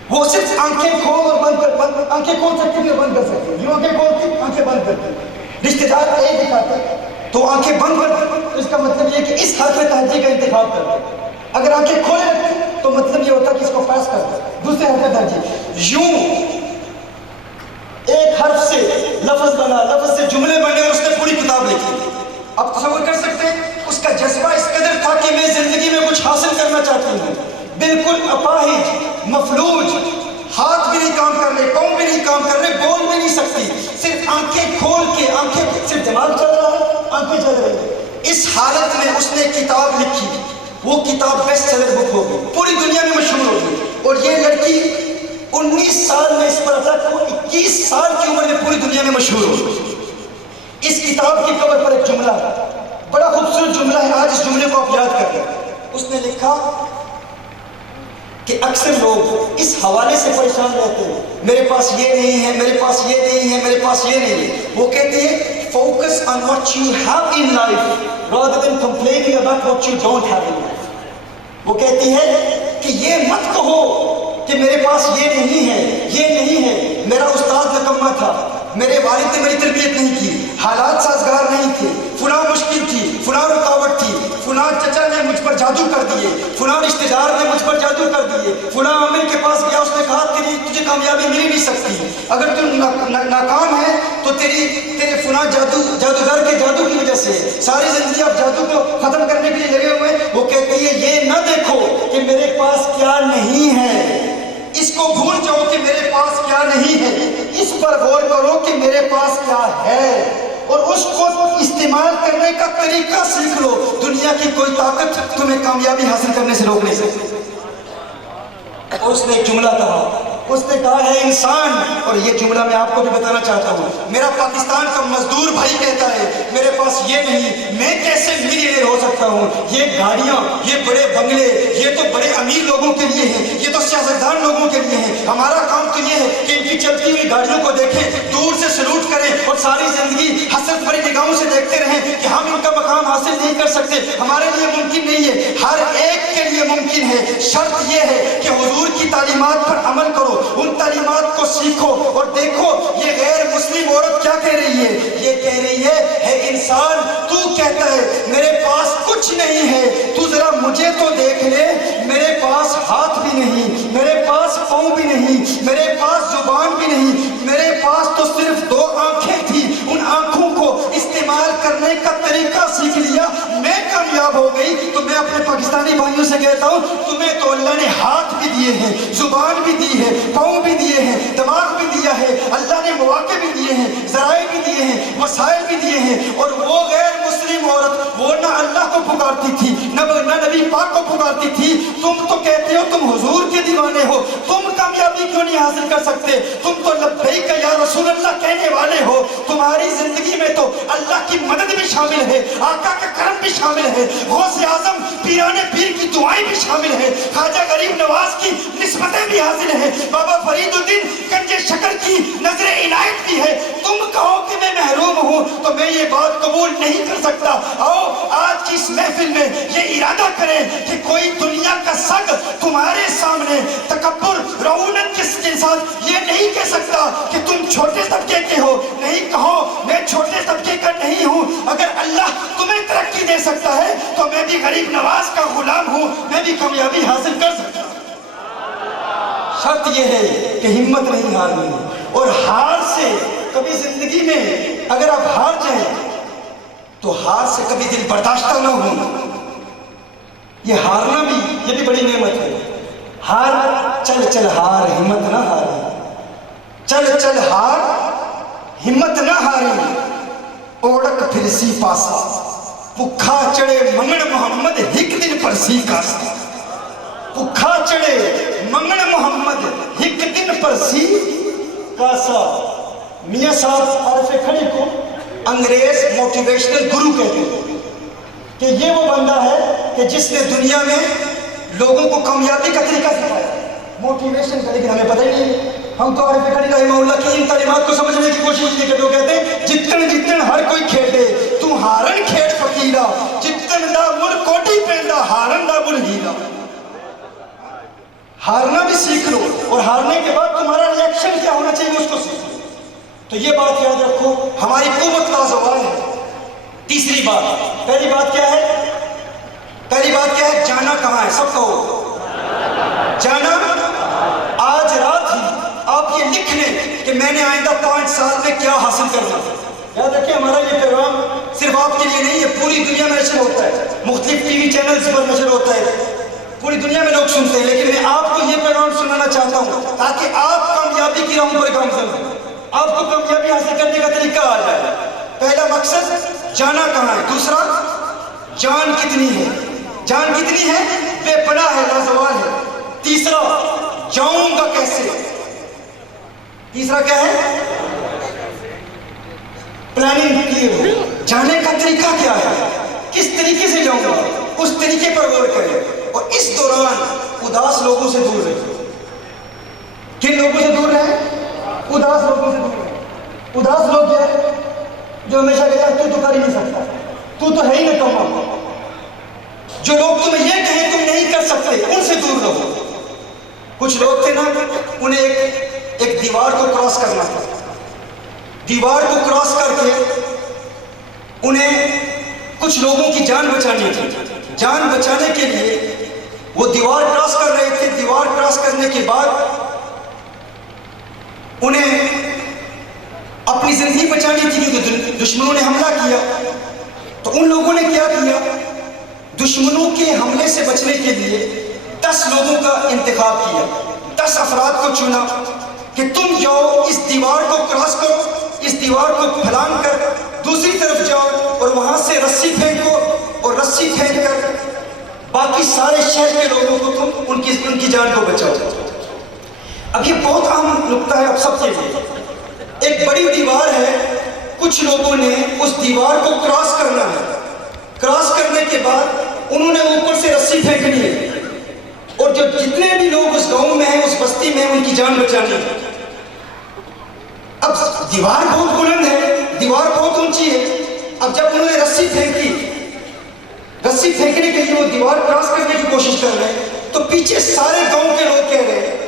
وہ صرف آنکھیں کھول اور بند کر, آنکھیں کھول سکتی ہیں بند کر سکتی ہیں, یہ آنکھیں کھولتی آنکھیں بند کرتی. رشتہ دار ایک دکھاتا ہے تو آنکھیں بند کر, اس کا مطلب یہ کہ اس حرف تہجی کا انتخاب کرتا ہے. اگر آنکھیں کھولے تو مطلب یہ ہوتا ہے کہ اس کو پاس کرتا ہے, دوسرے حرف تہجی. یوں ایک حرف سے لفظ بنا, لفظ سے جملے بنے, اور اس نے پوری کتاب لکھی. اب تصور کر سکتے ہیں اس کا جذبہ اس قدر تھا کہ میں زندگی میں کچھ حاصل کرنا چاہتی ہوں. بالکل اپاہج, مفلوج, ہاتھ بھی نہیں کام کر رہے, پاؤں بھی نہیں کام کر رہے, بول بھی نہیں سکتی, صرف آنکھیں کھول کے, آنکھیں صرف دماغ چل رہا ہے, آنکھیں چل رہی ہیں. اس حالت میں اس نے کتاب لکھی, وہ کتاب بیسٹ سیلر بک ہو گئی, پوری دنیا میں مشہور ہو گئی. اور یہ لڑکی 19 سال میں اس پر اٹیک ہوا, 21 سال کی عمر میں پوری دنیا میں مشہور ہو گئی. اس کتاب کی کور پر ایک جملہ ہے, بڑا خوبصورت جملہ ہے, آج اس جملے کو آپ یاد کر لیں. اس نے لکھا کہ اکثر لوگ اس حوالے سے پریشان رہتے ہیں, میرے پاس یہ نہیں ہے, میرے پاس یہ نہیں ہے, میرے پاس یہ نہیں ہے. وہ کہتی ہے focus on what you have in life rather than complaining about what you don't have in life. وہ کہتی ہے کہ یہ مت کہو کہ میرے پاس یہ نہیں ہے, یہ نہیں ہے, میرا استاد نکما تھا, میرے والد نے میری تربیت نہیں کی، حالات سازگار نہیں تھے، فلاں مشکل تھی، فلاں رکاوٹ تھی، فلاں چچا نے مجھ پر جادو کر دیے، فلاں رشتہ دار نے مجھ پر جادو کر دیے، فلاں عامل کے پاس گیا، اس نے کہا تجھے کامیابی مل نہیں سکتی، اگر تم ناکام ہے تو تیرے فلاں جادوگر کے جادو کی وجہ سے، ساری زندگی آپ جادو کو ختم کرنے کے لیے لگے ہوئے ہیں۔ وہ کہتی ہے یہ نہ دیکھو کہ میرے پاس کیا نہیں ہے، اس کو بھول جاؤ کہ میرے پاس کیا نہیں ہے، اس پر غور کرو کہ میرے پاس کیا ہے اور اس کو استعمال کرنے کا طریقہ سیکھ لو۔ دنیا کی کوئی طاقت تمہیں کامیابی حاصل کرنے سے روک نہیں سکتی۔ اور اس نے ایک جملہ کہا، اس نے کہا ہے انسان، اور یہ جملہ میں آپ کو بھی بتانا چاہتا ہوں، میرا پاکستان کا مزدور بھائی کہتا ہے میرے پاس یہ نہیں، میں کیسے ملینئر ہو سکتا ہوں؟ یہ گاڑیاں، یہ بڑے بنگلے، یہ تو بڑے امیر لوگوں کے لیے ہیں، یہ تو سیاستدان لوگوں کے لیے ہیں، ہمارا کام تو یہ ہے کہ ان کی چلتی ہوئی گاڑیوں کو دیکھیں، دور سے سلوٹ کریں اور ساری زندگی حسرت بھری نگاہوں سے دیکھتے رہیں کہ ہم ان کا مقام حاصل نہیں کر سکتے، ہمارے لیے ممکن نہیں ہے۔ ہر ایک کے لیے ممکن ہے، شرط یہ ہے کہ حضور کی تعلیمات پر عمل کرو، ان تعلیمات کو سیکھو اور دیکھو یہ غیر مسلم عورت کیا کہہ رہی ہے، یہ کہہ رہی ہے انسان تو کہتا ہے میرے پاس کچھ نہیں ہے، تو ذرا مجھے تو دیکھ لے، میرے پاس ہاتھ بھی نہیں، میرے پاس پاؤں بھی نہیں، میرے پاس زبان بھی نہیں، میرے پاس تو صرف 2 آنکھیں تھی، ان آنکھوں کو استعمال کرنے کا طریقہ سیکھ لیا، میں کامیاب ہو گئی۔ تو میں اپنے پاکستانی بھائیوں سے کہتا ہوں تمہیں تو اللہ نے ہاتھ بھی دیے ہیں، زبان بھی دی ہے، پاؤں بھی دیے ہیں، دماغ بھی دیا ہے، اللہ نے مواقع بھی دیے ہیں، ذرائع بھی دیے ہیں، وسائل بھی دیے ہیں، اور وہ غیر مسلم عورت وہ نہ اللہ کو پکارتی تھی نہ نبی پاک کو پکارتی تھی۔ تم تو کہتے ہو تم حضور کے دیوانے ہو، تم کامیابی کیوں نہیں حاصل کر سکتے؟ تم تو لبیک یا رسول اللہ کہنے والے ہو، تمہاری زندگی میں تو اللہ کی مدد بھی شامل ہے، آقا کا کرم بھی شامل ہے، غوث اعظم پیران پیر کی دعائیں بھی شامل ہے، خواجہ غریب نواز کی نسبتیں بھی حاصل ہیں، بابا فرید الدین گنج شکر کی نظر عنایت بھی ہے۔ تم کہو کہ میں محروم ہوں تو میں یہ بات قبول نہیں کر سکتا۔ آؤ آج کی اس محفل میں یہ ارادہ کریں کہ کوئی دنیا کا سگ تمہارے سامنے تکبر رعونت کے ساتھ یہ نہیں کہہ سکتا کہ تم چھوٹے طبقے کے ہو، نہیں کہو میں چھوٹے طبقے کا نہیں ہوں، اگر اللہ تمہیں ترقی دے سکتا ہے تو میں بھی غریب نواز کا غلام ہوں، میں بھی کامیابی حاصل کر سکتا ہوں۔ شرط یہ ہے کہ ہمت نہیں ہارنی، اور ہار سے کبھی زندگی میں اگر آپ ہار جائیں تو ہار سے کبھی دل برداشتہ نہ ہو۔ یہ ہارنا بھی یہ بھی بڑی نعمت ہے۔ ہار چل چل ہار ہمت نہ ہاری، چل چل ہار ہمت نہ ہاری، اوڑک پھر سی پاسا، پکھا چڑے منگن محمد ہک دن پر سی کاسا، پکھا چڑے منگن محمد ہک دن پر سی کاسا۔ میاں صاحب عارف کھڑی کو انگریز موٹیویشنل گرو کہتے ہیں کہ یہ وہ بندہ ہے کہ جس نے دنیا میں لوگوں کو کامیابی کا طریقہ سکھایا، موٹیویشن کا، لیکن ہمیں پتہ ہی نہیں۔ ہم تو عارف کھڑی رحمہ اللہ کی ان تعلیمات کو سمجھنے کی کوشش نہیں کرتے۔ وہ کہتے ہیں جتن جتن ہر کوئی کھیڈے تو ہارن کھیڈ فقیرا، جتن دا مل کوٹی پیندا ہارن دا مل ہیرا۔ ہارنا بھی سیکھ لو، اور ہارنے کے بعد تمہارا ری ایکشن کیا ہونا چاہیے اس کو سیکھ لو۔ تو یہ بات یاد رکھو، ہماری قوت لازوال ہے۔ تیسری بات، پہلی بات کیا ہے؟ پہلی بات کیا ہے؟ جانا کہاں ہے؟ سب کہو جانا۔ آج رات ہی آپ یہ لکھ لیں کہ میں نے آئندہ 5 سال میں کیا حاصل کرنا ہے۔ یاد رکھیں ہمارا یہ پیغام صرف آپ کے لیے نہیں ہے، پوری دنیا میں نشر ہوتا ہے، مختلف ٹی وی چینلز پر نشر ہوتا ہے، پوری دنیا میں لوگ سنتے ہیں، لیکن میں آپ کو یہ پیغام سنانا چاہتا ہوں تاکہ آپ کامیابی کی راہوں پر گامزن ہوں، آپ کو کامیابی حاصل کرنے کا طریقہ آ جائے۔ پہلا مقصد جانا کہاں ہے، دوسرا جان کتنی ہے، جان کتنی ہے، بے پناہ ہے، لازوال ہے، تیسرا جاؤں گا کیسے، تیسرا کیا ہے، پلاننگ کلیئر ہو، جانے کا طریقہ کیا ہے، کس طریقے سے جاؤں گا، اس طریقے پر غور کریں، اور اس دوران اداس لوگوں سے دور رہیں۔ کن لوگوں سے دور رہیں؟ اداس لوگوں سے دور رہیں۔ اداس لوگ کیا ہے؟ جو ہمیشہ کہتے ہیں تو کر ہی نہیں سکتا، تو ہے ہی نہ کما۔ جو لوگ تمہیں یہ کہیں تم نہیں کر سکتے ان سے دور رہو۔ کچھ لوگ تھے نا، انہیں ایک دیوار کو کراس کرنا تھا، دیوار کو کراس کر کے انہیں کچھ لوگوں کی جان بچانی تھی. جان بچانے کے لیے وہ دیوار کراس کر رہے تھے. دیوار کراس کرنے کے بعد انہیں اپنی زندگی بچانی تھی کیونکہ دشمنوں نے حملہ کیا. تو ان لوگوں نے کیا کیا؟ دشمنوں کے حملے سے بچنے کے لیے 10 لوگوں کا انتخاب کیا. 10 افراد کو چنا کہ تم جاؤ اس دیوار کو کراس کرو, اس دیوار کو پھلانگ کر دوسری طرف جاؤ اور وہاں سے رسی پھینکو, اور رسی پھینک کر باقی سارے شہر کے لوگوں کو تم ان کی جان کو بچاؤ. اب یہ بہت اہم نقطہ ہے اب سب کے لیے. ایک بڑی دیوار ہے, کچھ لوگوں نے اس دیوار کو کراس کرنا ہے. کراس کرنے کے بعد انہوں نے اوپر سے رسی پھینکنی ہے, اور جو جتنے بھی لوگ اس گاؤں میں ہیں, اس بستی میں ہیں, ان کی جان بچانی ہے. اب دیوار بہت بلند ہے, دیوار بہت اونچی ہے. اب جب انہوں نے رسی پھینکی, رسی پھینکنے کے لیے وہ دیوار کراس کرنے کی کوشش کر رہے ہیں, تو پیچھے سارے گاؤں کے لوگ کہہ رہے ہیں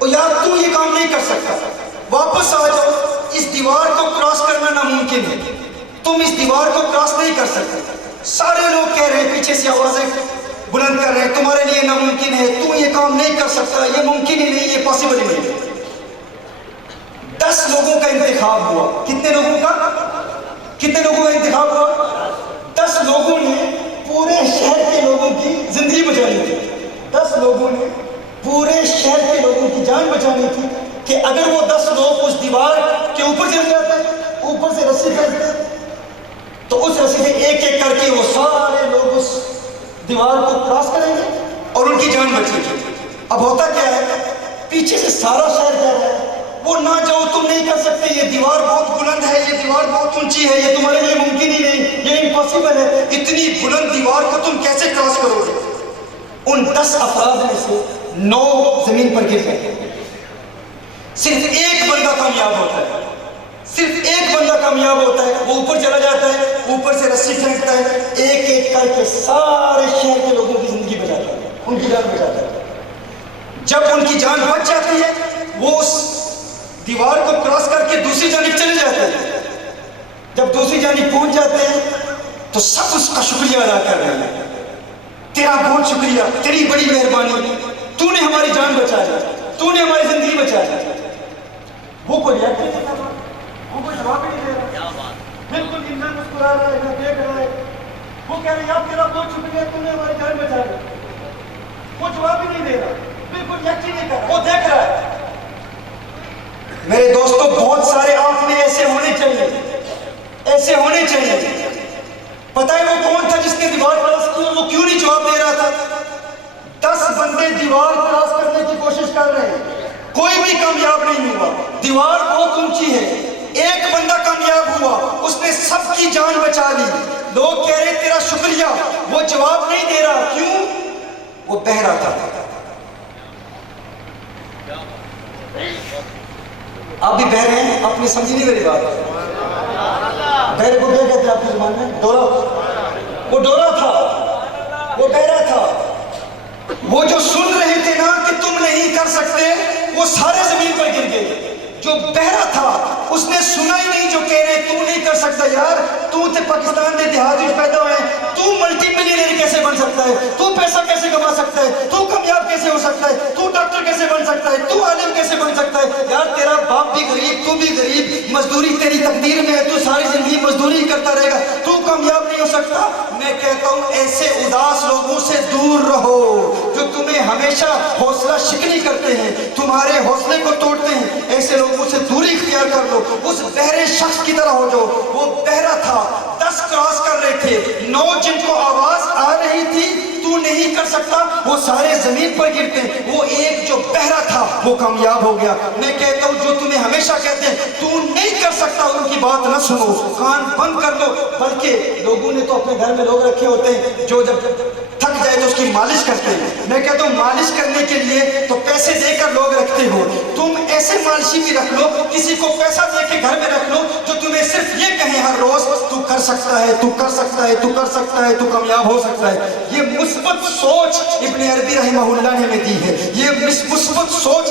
او یار تم یہ کام نہیں کر سکتا, واپس آ جاؤ, اس دیوار کو کراس کرنا ناممکن ہے, تم اس دیوار کو کراس نہیں کر سکتے. سارے لوگ کہہ رہے ہیں, پیچھے سے آوازیں بلند کر رہے ہیں, تمہارے لیے ناممکن ہے, تم یہ کام نہیں کر سکتا, یہ ممکن ہی نہیں, یہ پاسبل ہی نہیں. 10 لوگوں کا انتخاب ہوا. کتنے لوگوں کا انتخاب ہوا؟ 10 لوگوں نے پورے شہر کے لوگوں کی زندگی بچانی تھی. 10 لوگوں نے پورے شہر کے لوگوں کی جان بچانی تھی کہ اگر وہ 10 لوگ اس دیوار کے اوپر چل جاتے, اوپر سے رسی پھینکتے, تو اس رسی سے ایک ایک کر کے وہ سارے لوگ اس دیوار کو کراس کریں گے اور ان کی جان بچے گی. اب ہوتا کیا ہے, پیچھے سے سارا شہر کہہ رہا ہے وہ نہ جاؤ, تم نہیں کر سکتے, یہ دیوار بہت بلند ہے, یہ دیوار بہت اونچی ہے, یہ تمہارے لیے ممکن ہی نہیں, یہ امپاسبل ہے, اتنی بلند دیوار کو تم کیسے کراس کرو گے. ان 10 افراد میں سے 9 زمین پر گر گئے. صرف ایک بندہ کامیاب ہوتا ہے, صرف ایک بندہ کامیاب ہوتا ہے. وہ اوپر چلا جاتا ہے, اوپر سے رسی پھینکتا ہے, ایک ایک کر کے سارے شہر کے لوگوں کی زندگی بچاتا ہے, ان کی جان بچاتا ہے. جب ان کی جان بچ جاتی ہے, وہ اس دیوار کو کراس کر کے دوسری جانب چلے جاتے ہیں. جب دوسری جانب پہنچ جاتے ہیں تو سب اس کا شکریہ ادا کر رہے ہیں, تیرا بہت شکریہ, تیری بڑی مہربانی, تو نے ہماری جان بچایا, تو نے ہماری زندگی بچایا. وہ کوئی ریاکٹ نہیں کرتا, وہ کوئی جواب ہی نہیں دے رہا, بالکل انسان مسکرا رہا ہے, دیکھ رہا ہے. وہ کہہ رہے ہیں یار تیرا بہت شکریہ, تو نے ہماری جان بچایا. وہ جواب ہی نہیں دے رہا, بالکل ریاکٹ نہیں کر رہا, وہ دیکھ رہا ہے. میرے دوستوں, بہت سارے آپ میں ایسے ہونے چاہیے, ایسے ہونے چاہیے. پتہ ہے وہ کون تھا جس نے دیوار کراس کی, وہ کیوں نہیں جواب دے رہا تھا؟ 10 بندے دیوار کراس کرنے کی کوشش کر رہے ہیں, کوئی بھی کامیاب نہیں ہوا. دیوار بہت اونچی ہے, ایک بندہ کامیاب ہوا, اس نے سب کی جان بچا لی. لوگ کہہ رہے تیرا شکریہ, وہ جواب نہیں دے رہا. کیوں؟ وہ بہرا تھا. آپ بھی بہرے ہیں, آپ نے سمجھی نہیں میری بات. بہرے کو کیا کہتے ہیں آپ کی زبان میں؟ ڈورا. وہ ڈورا تھا, وہ بہرا تھا. وہ جو سن رہے تھے نا کہ تم نہیں کر سکتے, وہ سارے زمین پر گر گئے. جو بہرا تھا اس نے سنا ہی نہیں جو کہہ رہے تو نہیں کر سکتا. یار تو تے پاکستان کے دیہات میں پیدا ہوئے, تو ملٹی ملینئر کیسے بن سکتا ہے, تو پیسہ کیسے کما سکتا ہے, تو کامیاب کیسے ہو سکتا ہے, تو ڈاکٹر کیسے بن سکتا ہے, تو عالم کیسے بن سکتا ہے. یار تیرا باپ بھی غریب, تو بھی غریب, مزدوری تیری تقدیر میں ہے, تو ساری زندگی مزدوری کرتا رہے گا, تو کامیاب نہیں ہو سکتا. میں کہتا ہوں ایسے اداس لوگوں سے دور رہو جو تمہیں ہمیشہ حوصلہ شکنی کرتے ہیں, تمہارے حوصلے کو توڑتے ہیں. ایسے لوگوں سے دوری اختیار کر لو. اس بہرے شخص کی طرح ہو جاؤ. وہ بہرا تھا, 10 کراس کر رہے تھے, 9 جن کو آواز آ رہی تھی تو نہیں کر سکتا, وہ سارے زمین پر گرتے. وہ ایک جو بہرا تھا وہ کامیاب ہو گیا. میں کہتا ہوں جو تمہیں ہمیشہ کہتے ہیں تو نہیں کر سکتا, ان کی بات نہ سنو, کان بند کر دو. بلکہ لوگوں نے تو اپنے گھر میں لوگ رکھے ہوتے ہیں جو جب تھک جائے تو اس کی مالش کرتے ہیں. میں کہتا ہوں مالش کرنے کے لیے تو پیسے دے کر لوگ رکھتے ہو, تم ایسے مالشی بھی رکھ لو, کسی کو پیسہ دے کے گھر میں رکھ لو جو تمہیں صرف یہ کہیں ہر روز تو کر سکتا ہے, تو کر سکتا ہے, تو کر سکتا ہے, تو کامیاب ہو سکتا ہے. یہ مثبت سوچ ابن عربی رحمہ اللہ نے ہمیں دی ہے, یہ مثبت سوچ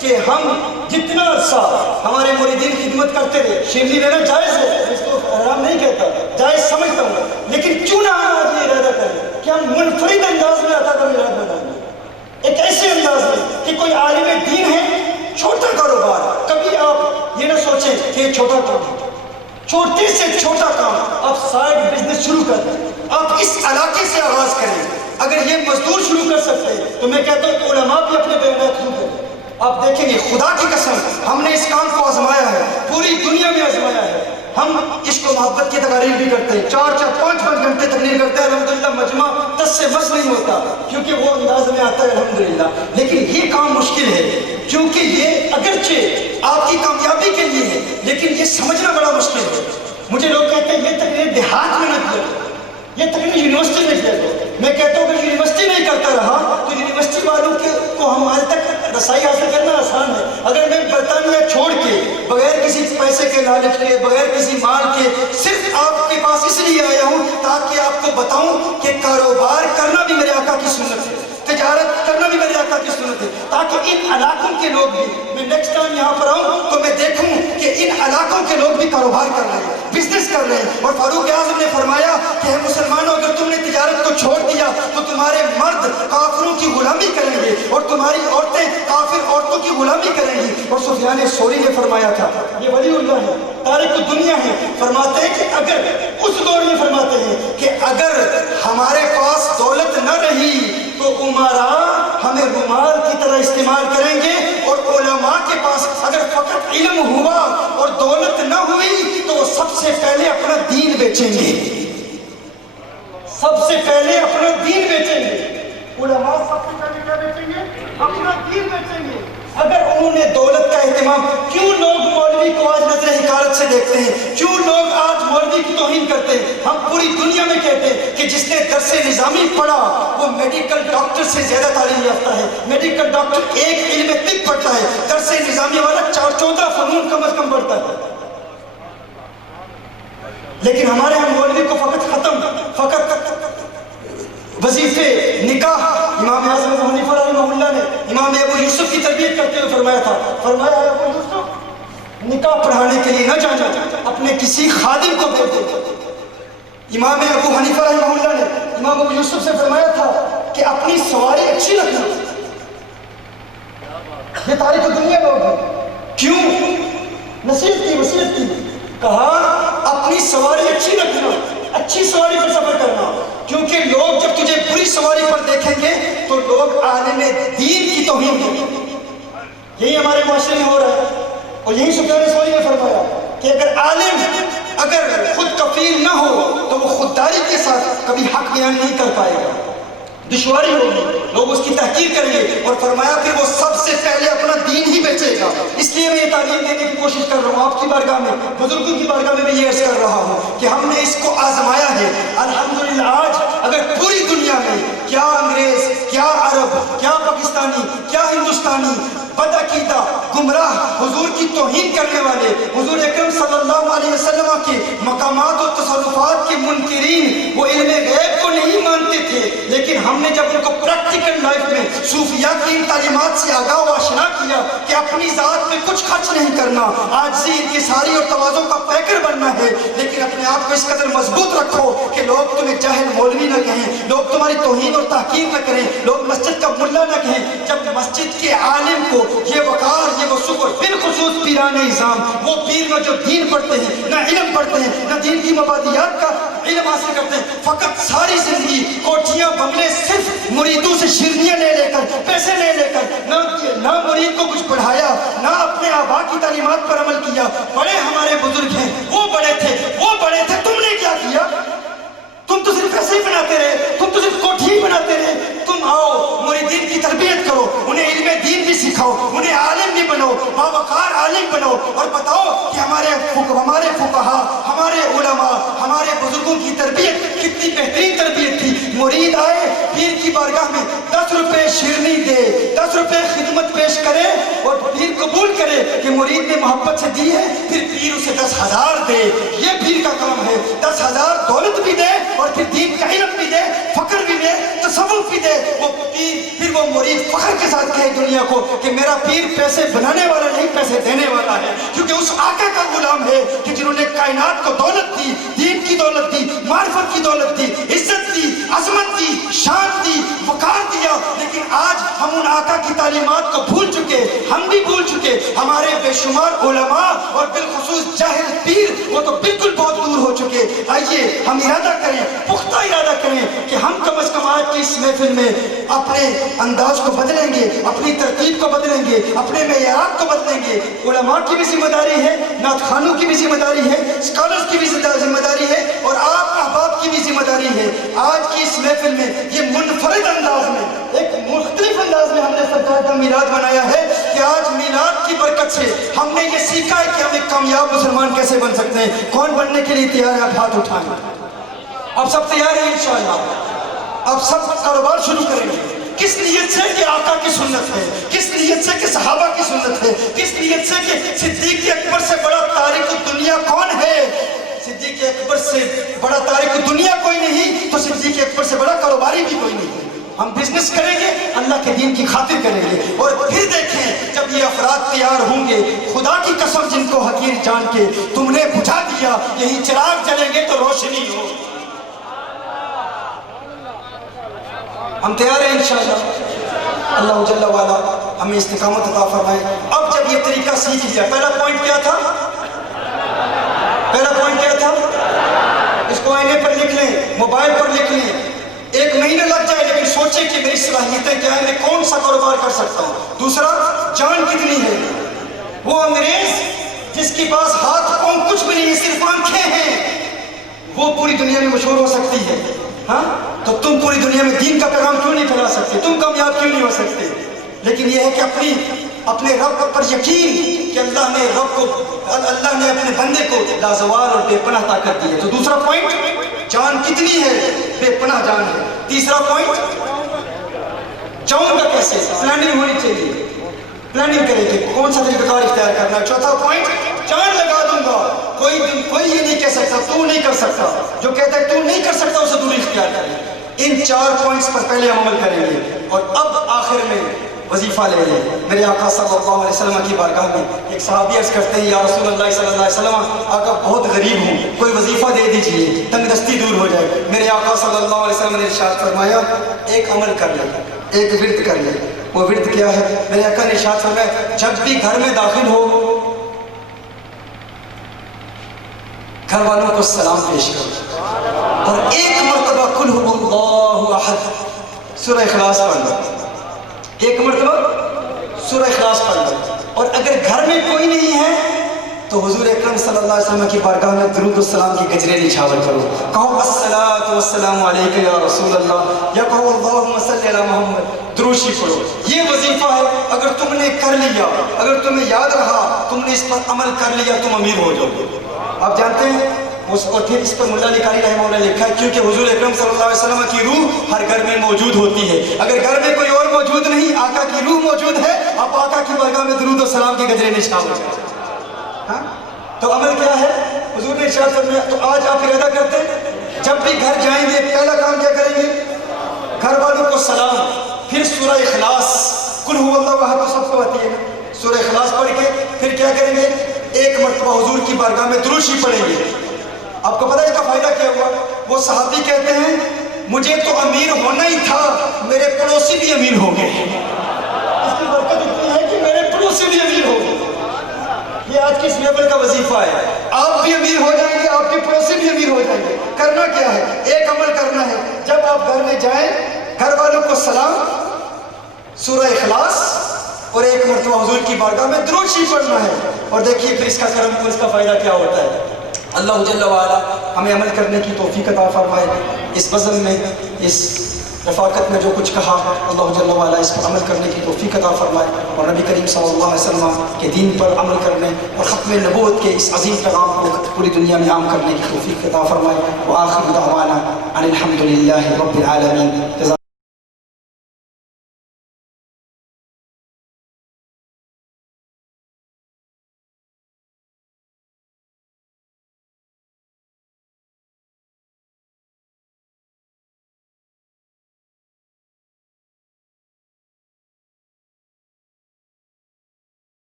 کہ ہم جتنا عرصہ ہمارے مریدین خدمت کرتے رہے، شیرنی لینا جائز ہے، اس کو حرام نہیں کہتا، جائز سمجھتا ہوں، لیکن کیوں نہ ہم آج یہ ارادہ کریں کہ ہم منفرد انداز میں عطا کا میلاد بنائیں گے، ایک ایسے انداز میں کہ کوئی عالم دین ہے، چھوٹا کاروبار، کبھی آپ یہ نہ سوچیں کہ یہ چھوٹا کام ہے، چھوٹے سے چھوٹا کام آپ سائیڈ بزنس شروع کر دیں، آپ اس علاقے سے آغاز کریں۔ اگر یہ مزدور شروع کر سکتے ہیں تو میں کہتا ہوں علماء بھی اپنے بیانات شروع کریں۔ آپ دیکھیں گے خدا کی قسم ہم نے اس کام کو آزمایا ہے، پوری دنیا میں آزمایا ہے۔ ہم عشق و محبت کی تقاریر بھی کرتے ہیں، 4-5 گھنٹے تقریر کرتے ہیں، الحمدللہ مجمع 10 سے بس نہیں ہوتا کیونکہ وہ انداز میں آتا ہے الحمدللہ۔ لیکن یہ کام مشکل ہے کیونکہ یہ اگرچہ آپ کی کامیابی کے لیے ہے لیکن یہ سمجھنا بڑا مشکل ہے۔ مجھے لوگ کہتے ہیں یہ تقریر دیہات میں نہ کیا، یہ تقریر یونیورسٹی میں کیا دو۔ میں کہتا ہوں اگر یونیورسٹی نہیں کرتا رہا تو یونیورسٹی والوں کو ہمارے تک رسائی حاصل کرنا آسان ہے۔ اگر میں برطانیہ چھوڑ کے بغیر کسی پیسے کے لالچ کے، بغیر کسی مال کے، صرف آپ کے پاس اس لیے آیا ہوں تاکہ آپ کو بتاؤں کہ کاروبار کرنا بھی میرے آقا کی سنت ہے، تجارت کرنا بھی میرے آقا کی سنت ہے، تاکہ ان علاقوں کے لوگ بھی، میں نیکسٹ ٹائم یہاں پر آؤں تو میں دیکھوں کہ ان علاقوں کے لوگ بھی کاروبار کر رہے ہیں، بزنس کر رہے ہیں۔ اور فاروق اعظم نے فرمایا کہ اے مسلمانوں اگر تم نے تجارت کو چھوڑ دیا تو تمہارے مرد کافروں کی غلامی کریں گے اور تمہاری عورتیں کافر عورتوں کی غلامی کریں گی۔ اور سفیان ثوری نے فرمایا تھا، یہ ولی اللہ ہے، تارک دنیا ہے، فرماتے ہیں کہ اگر اس دور میں فرماتے ہیں کہ اگر ہمارے پاس دولت نہ رہی تو عمراء ہمیں رومال کی طرح استعمال کریں گے، اور علماء کے پاس اگر فقط علم ہوا اور دولت نہ ہوئی تو وہ سب سے پہلے اپنا دین بیچیں گے، سب سے پہلے اپنا دین بیچیں گے۔ علماء سب سے پہلے کیا بیچیں گے؟ اپنا دین بیچیں گے۔ اگر انہوں نے دولت کا اہتمام، کیوں لوگ مولوی کو آج نظر حقارت سے دیکھتے ہیں، کیوں لوگ آج مولوی کی توہین کرتے ہیں؟ ہم پوری دنیا میں کہتے ہیں کہ جس نے درس نظامی پڑھا وہ میڈیکل ڈاکٹر سے زیادہ تعلیم یافتہ ہے، میڈیکل ڈاکٹر ایک علم طب پڑھتا ہے، درس نظامی والا 14 فنون کم از کم پڑھتا ہے۔ لیکن ہمارے ہم مولوی کو فقط وظیفے، نکاح، امام اعظم ابو حنیفہ رحمہ اللہ نے امام ابو یوسف کی تربیت کرتے ہوئے فرمایا تھا، فرمایا ابو یوسف نکاح پڑھانے کے لیے نہ جانا، اپنے کسی خادم کو بھیج دو۔ امام ابو حنیفہ رحمہ اللہ نے امام ابو یوسف سے فرمایا تھا کہ اپنی سواری اچھی رکھنا۔ یہ تاریخ دنیا لوگ ہیں، کیوں؟ نصیحت کی، وصیت کی، کہا اپنی سواری اچھی رکھنا، اچھی سواری پر سفر کرنا، کیونکہ لوگ جب تجھے بری سواری پر دیکھیں گے تو لوگ عالم دین کی توہین کریں گے۔ یہی ہمارے معاشرے میں ہو رہا ہے، اور یہی سفیان ثوری نے فرمایا کہ اگر عالم اگر خود کفیل نہ ہو تو وہ خودداری کے ساتھ کبھی حق بیان نہیں کر پائے گا، دشواری ہوگی، لوگ اس کی تحقیر کریں گے۔ اور فرمایا پھر وہ سب سے پہلے اپنا دین ہی بیچے گا۔ اس لیے میں یہ تعلیم دینے کی کوشش کر رہا ہوں آپ کی بارگاہ میں، بزرگوں کی بارگاہ میں یہ عرض کر رہا ہوں کہ ہم نے اس کو آزمایا ہے۔ الحمدللہ آج اگر پوری دنیا میں کیا انگریز، کیا عرب، کیا پاکستانی، کیا ہندوستانی بدعقیدہ، گمراہ، حضور کی توہین کرنے والے، حضور اکرم صلی اللہ علیہ وسلم کے مقامات و تصرفات کے منکرین، وہ علم غیب کو نہیں مانتے تھے، لیکن ہم نے جب ان کو پریکٹیکل لائف میں صوفیاء کی ان تعلیمات سے آگاہ و آشنا کیا کہ اپنی ذات میں کچھ خرچ نہیں کرنا، عاجزی، انکساری اور تواضع کا پیکر بننا ہے، لیکن اپنے آپ کو اس قدر مضبوط رکھو کہ لوگ تمہیں جاہل مولوی نہ کہیں، لوگ تمہاری توہین اور تحقیر نہ کریں، لوگ مسجد کا ملا نہ کہیں۔ جب مسجد کے عالم کو یہ وقار، یہ وثوق، اور بالخصوص پیران نظام، وہ پیر میں جو دین پڑھتے ہیں، نہ علم پڑھتے ہیں، نہ دین کی مبادیات کا علم حاصل کرتے ہیں، فقط ساری زندگی کوٹھیاں بنگلے صرف مریدوں سے شیرنیاں لے لے کر، پیسے لے لے کر، نہ مرید کو کچھ پڑھایا، نہ اپنے آبا کی تعلیمات پر عمل کیا۔ بڑے ہمارے بزرگ ہیں، وہ بڑے تھے، وہ بڑے تھے، تم نے کیا کیا؟ تم تو صرف پیسے ہی بناتے رہے، تم تو صرف کوٹھی ہی بناتے رہے۔ تم آؤ مریدین کی تربیت کرو، انہیں علم دین بھی سکھاؤ، انہیں عالم بھی بنو، باوقار عالم بنو، اور بتاؤ کہ ہمارے فقہا، ہمارے علماء، ہمارے بزرگوں کی تربیت کتنی بہترین تربیت تھی۔ مرید آئے پیر کی بارگاہ میں 10 روپے شیرنی دے، 10 روپے خدمت پیش کرے اور پیر قبول کرے کہ مرید نے محبت سے دی ہے، پھر پیر اسے 10,000 دے۔ یہ پیر کا کام ہے، 10,000 دولت بھی دے اور پھر دین کا علم بھی دے، فقر بھی دے، تصوف بھی دے۔ وہ پیر پھر وہ مرید فخر کے ساتھ کہے دنیا کو کہ میرا پیر پیسے بنانے والا نہیں پیسے دینے والا ہے، کیونکہ اس آقا کا غلام ہے کہ جنہوں نے کائنات کو دولت دی، دین کی دولت دی، معرفت کی دولت دی، عزت دی، عظمت دی، شان دی، وقار دیا. لیکن آج ہم ان آقا کی تعلیمات کو بھول چکے، ہم بھی بھول چکے. ہمارے بے شمار علماء اور بالخصوص جاہل پیر وہ تو بالکل بہت دور ہو چکے. آئیے ہم ارادہ کریں، پختہ ارادہ کریں کہ ہم کم از کم آج کی اس محفل میں اپنے انداز کو بدلیں گے، اپنی ترتیب کو بدلیں گے، اپنے معیارات کو بدلیں گے. علماء کی بھی ذمہ داری ہے، نعت خوانوں کی بھی ذمہ داری ہے، اسکالرز کی بھی ذمہ داری ہے، اور آپ احباب کی بھی ذمہ داری ہے. آج کی اس محفل میں یہ منفرد انداز میں، ایک مختلف انداز میں ہم نے سرکار کا میلاد منایا ہے کہ آج میلاد کی برکت سے ہم نے یہ سیکھا ہے کہ ہم ایک کامیاب مسلمان کیسے بن سکتے ہیں. کون بننے کے لیے تیار ہے؟ آپ ہاتھ اٹھائیں. آپ سب تیار ہیں انشاءاللہ؟ آپ سب کاروبار شروع کریں گے. کس نیت سے کہ آقا کی سنت ہے، کس نیت سے کہ صحابہ کی سنت ہے، کس نیت سے کہ صدیق اکبر سے بڑا تارک الدنیا کون ہے؟ صدیق اکبر سے بڑا تارک الدنیا کوئی نہیں تو صدیق اکبر سے بڑا کاروباری بھی کوئی نہیں. ہم بزنس کریں گے، اللہ کے دین کی خاطر کریں گے. اور پھر دیکھیں جب یہ افراد تیار ہوں گے، خدا کی قسم جن کو حقیر جان کے تم نے بجھا دیا، یہی چراغ جلیں گے تو روشنی ہو. ہم تیار ہیں انشاءاللہ. اللہ جل وعلا ہمیں استقامت عطا فرمائے. اب جب یہ طریقہ سیکھ لیا، پہلا پوائنٹ کیا تھا؟ پہلا پوائنٹ کیا تھا؟ اس کو آئینے پر لکھ لیں، موبائل پر لکھ لیں. 1 مہینہ لگ جائے لیکن سوچیں کہ میری صلاحیتیں کیا ہیں، میں کون سا کاروبار کر سکتا ہوں. دوسرا، جان کتنی ہے. وہ انگریز جس کے پاس ہاتھ پاؤں کچھ بھی نہیں، صرف آنکھیں ہیں، وہ پوری دنیا میں مشہور ہو سکتی ہے. ہاں تو تم پوری دنیا میں دین کا پیغام کیوں نہیں پھیلا سکتے؟ تم کامیاب کیوں نہیں ہو سکتے؟ لیکن یہ ہے کہ اپنے رب پر یقین کہ اللہ نے اپنے بندے کو لازوال اور بے پناہ طاقت دی ہے. تو دوسرا پوائنٹ، جان کتنی ہے؟ بے پناہ جان ہے. تیسرا پوائنٹ، جاؤں گا کیسے؟ پلاننگ ہونی چاہیے. پلاننگ کریں کہ کون سا طریقہ کار اختیار کرنا ہے. چوتھا پوائنٹ، جان لگا دوں گا. کوئی یہ نہیں کہہ سکتا تو نہیں کر سکتا، جو کہتا ہے تو نہیں کر سکتا اسے دوری اختیار کریں. ان 4 پوائنٹس پر پہلے ہم عمل کریں گے. اور اب آخر میں وظیفہ لے لیں. میرے آقا صلی اللہ علیہ وسلم کی بارگاہ میں ایک صحابی عرض کرتے ہیں، یا رسول اللہ صلی اللہ علیہ وسلم، آقا بہت غریب ہوں، کوئی وظیفہ دے دیجئے تنگ دستی دور ہو جائے. میرے آقا صلی اللہ علیہ وسلم نے ارشاد فرمایا، ایک عمل کر لیں، ایک ورد کر لیں. وہ ورد کیا ہے؟ میرے آقا نے ارشاد فرمایا، جب بھی گھر میں داخل ہو گھر والوں کو سلام پیش کرو اور ایک مرتبہ قل هو اللہ احد سورہ اخلاص پڑھ لو. ایک مرتبہ سورہ اخلاص پڑھ لو. اور اگر گھر میں کوئی نہیں ہے تو حضور اکرم صلی اللہ علیہ وسلم کی بارگاہ میں درود السلام کی گجرے نچھاور کرو. کہو الصلاۃ والسلام علیک یا رسول اللہ، یا کہو اللہم صلی علی محمد. دروشی پڑھو. یہ وظیفہ ہے. اگر تم نے کر لیا، اگر تمہیں یاد رہا، تم نے اس پر عمل کر لیا، تم امیر ہو جاؤ. آپ جانتے ہیں اور پھر اس پر ملا علی قاری رحمہ اللہ نے لکھا ہے، کیونکہ حضور اکرم صلی اللہ علیہ وسلم کی روح ہر گھر میں موجود ہوتی ہے. اگر گھر میں کوئی اور موجود نہیں، آقا کی روح موجود ہے، آپ آقا کی بارگاہ میں درود و سلام کی گجرے نچھاور. ہاں تو عمل کیا ہے؟ حضور نے ارشاد فرمایا. تو آج آپ ارادہ کرتے ہیں جب بھی گھر جائیں گے پہلا کام کیا کریں گے؟ گھر والوں کو سلام. پھر سورہ اخلاص، قل هو اللہ احد تو سب کو آتی ہے نا. سورہ اخلاص پڑھ کے پھر کیا کریں گے؟ ایک مرتبہ حضور کی بارگاہ میں درود شریف پڑھیں گے. آپ کو پتہ ہے اس کا فائدہ کیا ہوا؟ وہ صحابی کہتے ہیں، مجھے تو امیر ہونا ہی تھا، میرے پڑوسی بھی امیر ہو گئے. اس کی برکت اتنی ہے کہ میرے پڑوسی بھی امیر ہو گئے. یہ آج کی اس محفل کا وظیفہ ہے. آپ بھی امیر ہو جائیں گے، آپ کے پڑوسی بھی امیر ہو جائیں گے. کرنا کیا ہے؟ ایک عمل کرنا ہے. جب آپ گھر میں جائیں، گھر والوں کو سلام، سورہ اخلاص اور ایک مرتبہ حضور کی بارگاہ میں درود شریف پڑھنا ہے. اور دیکھیے پھر اس کا کرم کو، اس کا فائدہ کیا ہوتا ہے. اللہ جل وعلا ہمیں عمل کرنے کی توفیق عطا فرمائے. اس بزم میں، اس رفاقت میں جو کچھ کہا، اللہ جل وعلا اس پر عمل کرنے کی توفیق عطا فرمائے. اور نبی کریم صلی اللہ علیہ وسلم کے دین پر عمل کرنے اور ختم نبوت کے اس عظیم پیغام کو پوری دنیا میں عام کرنے کی توفیق عطا فرمائے. وآخر دعوانا ان الحمد للہ رب العالمین.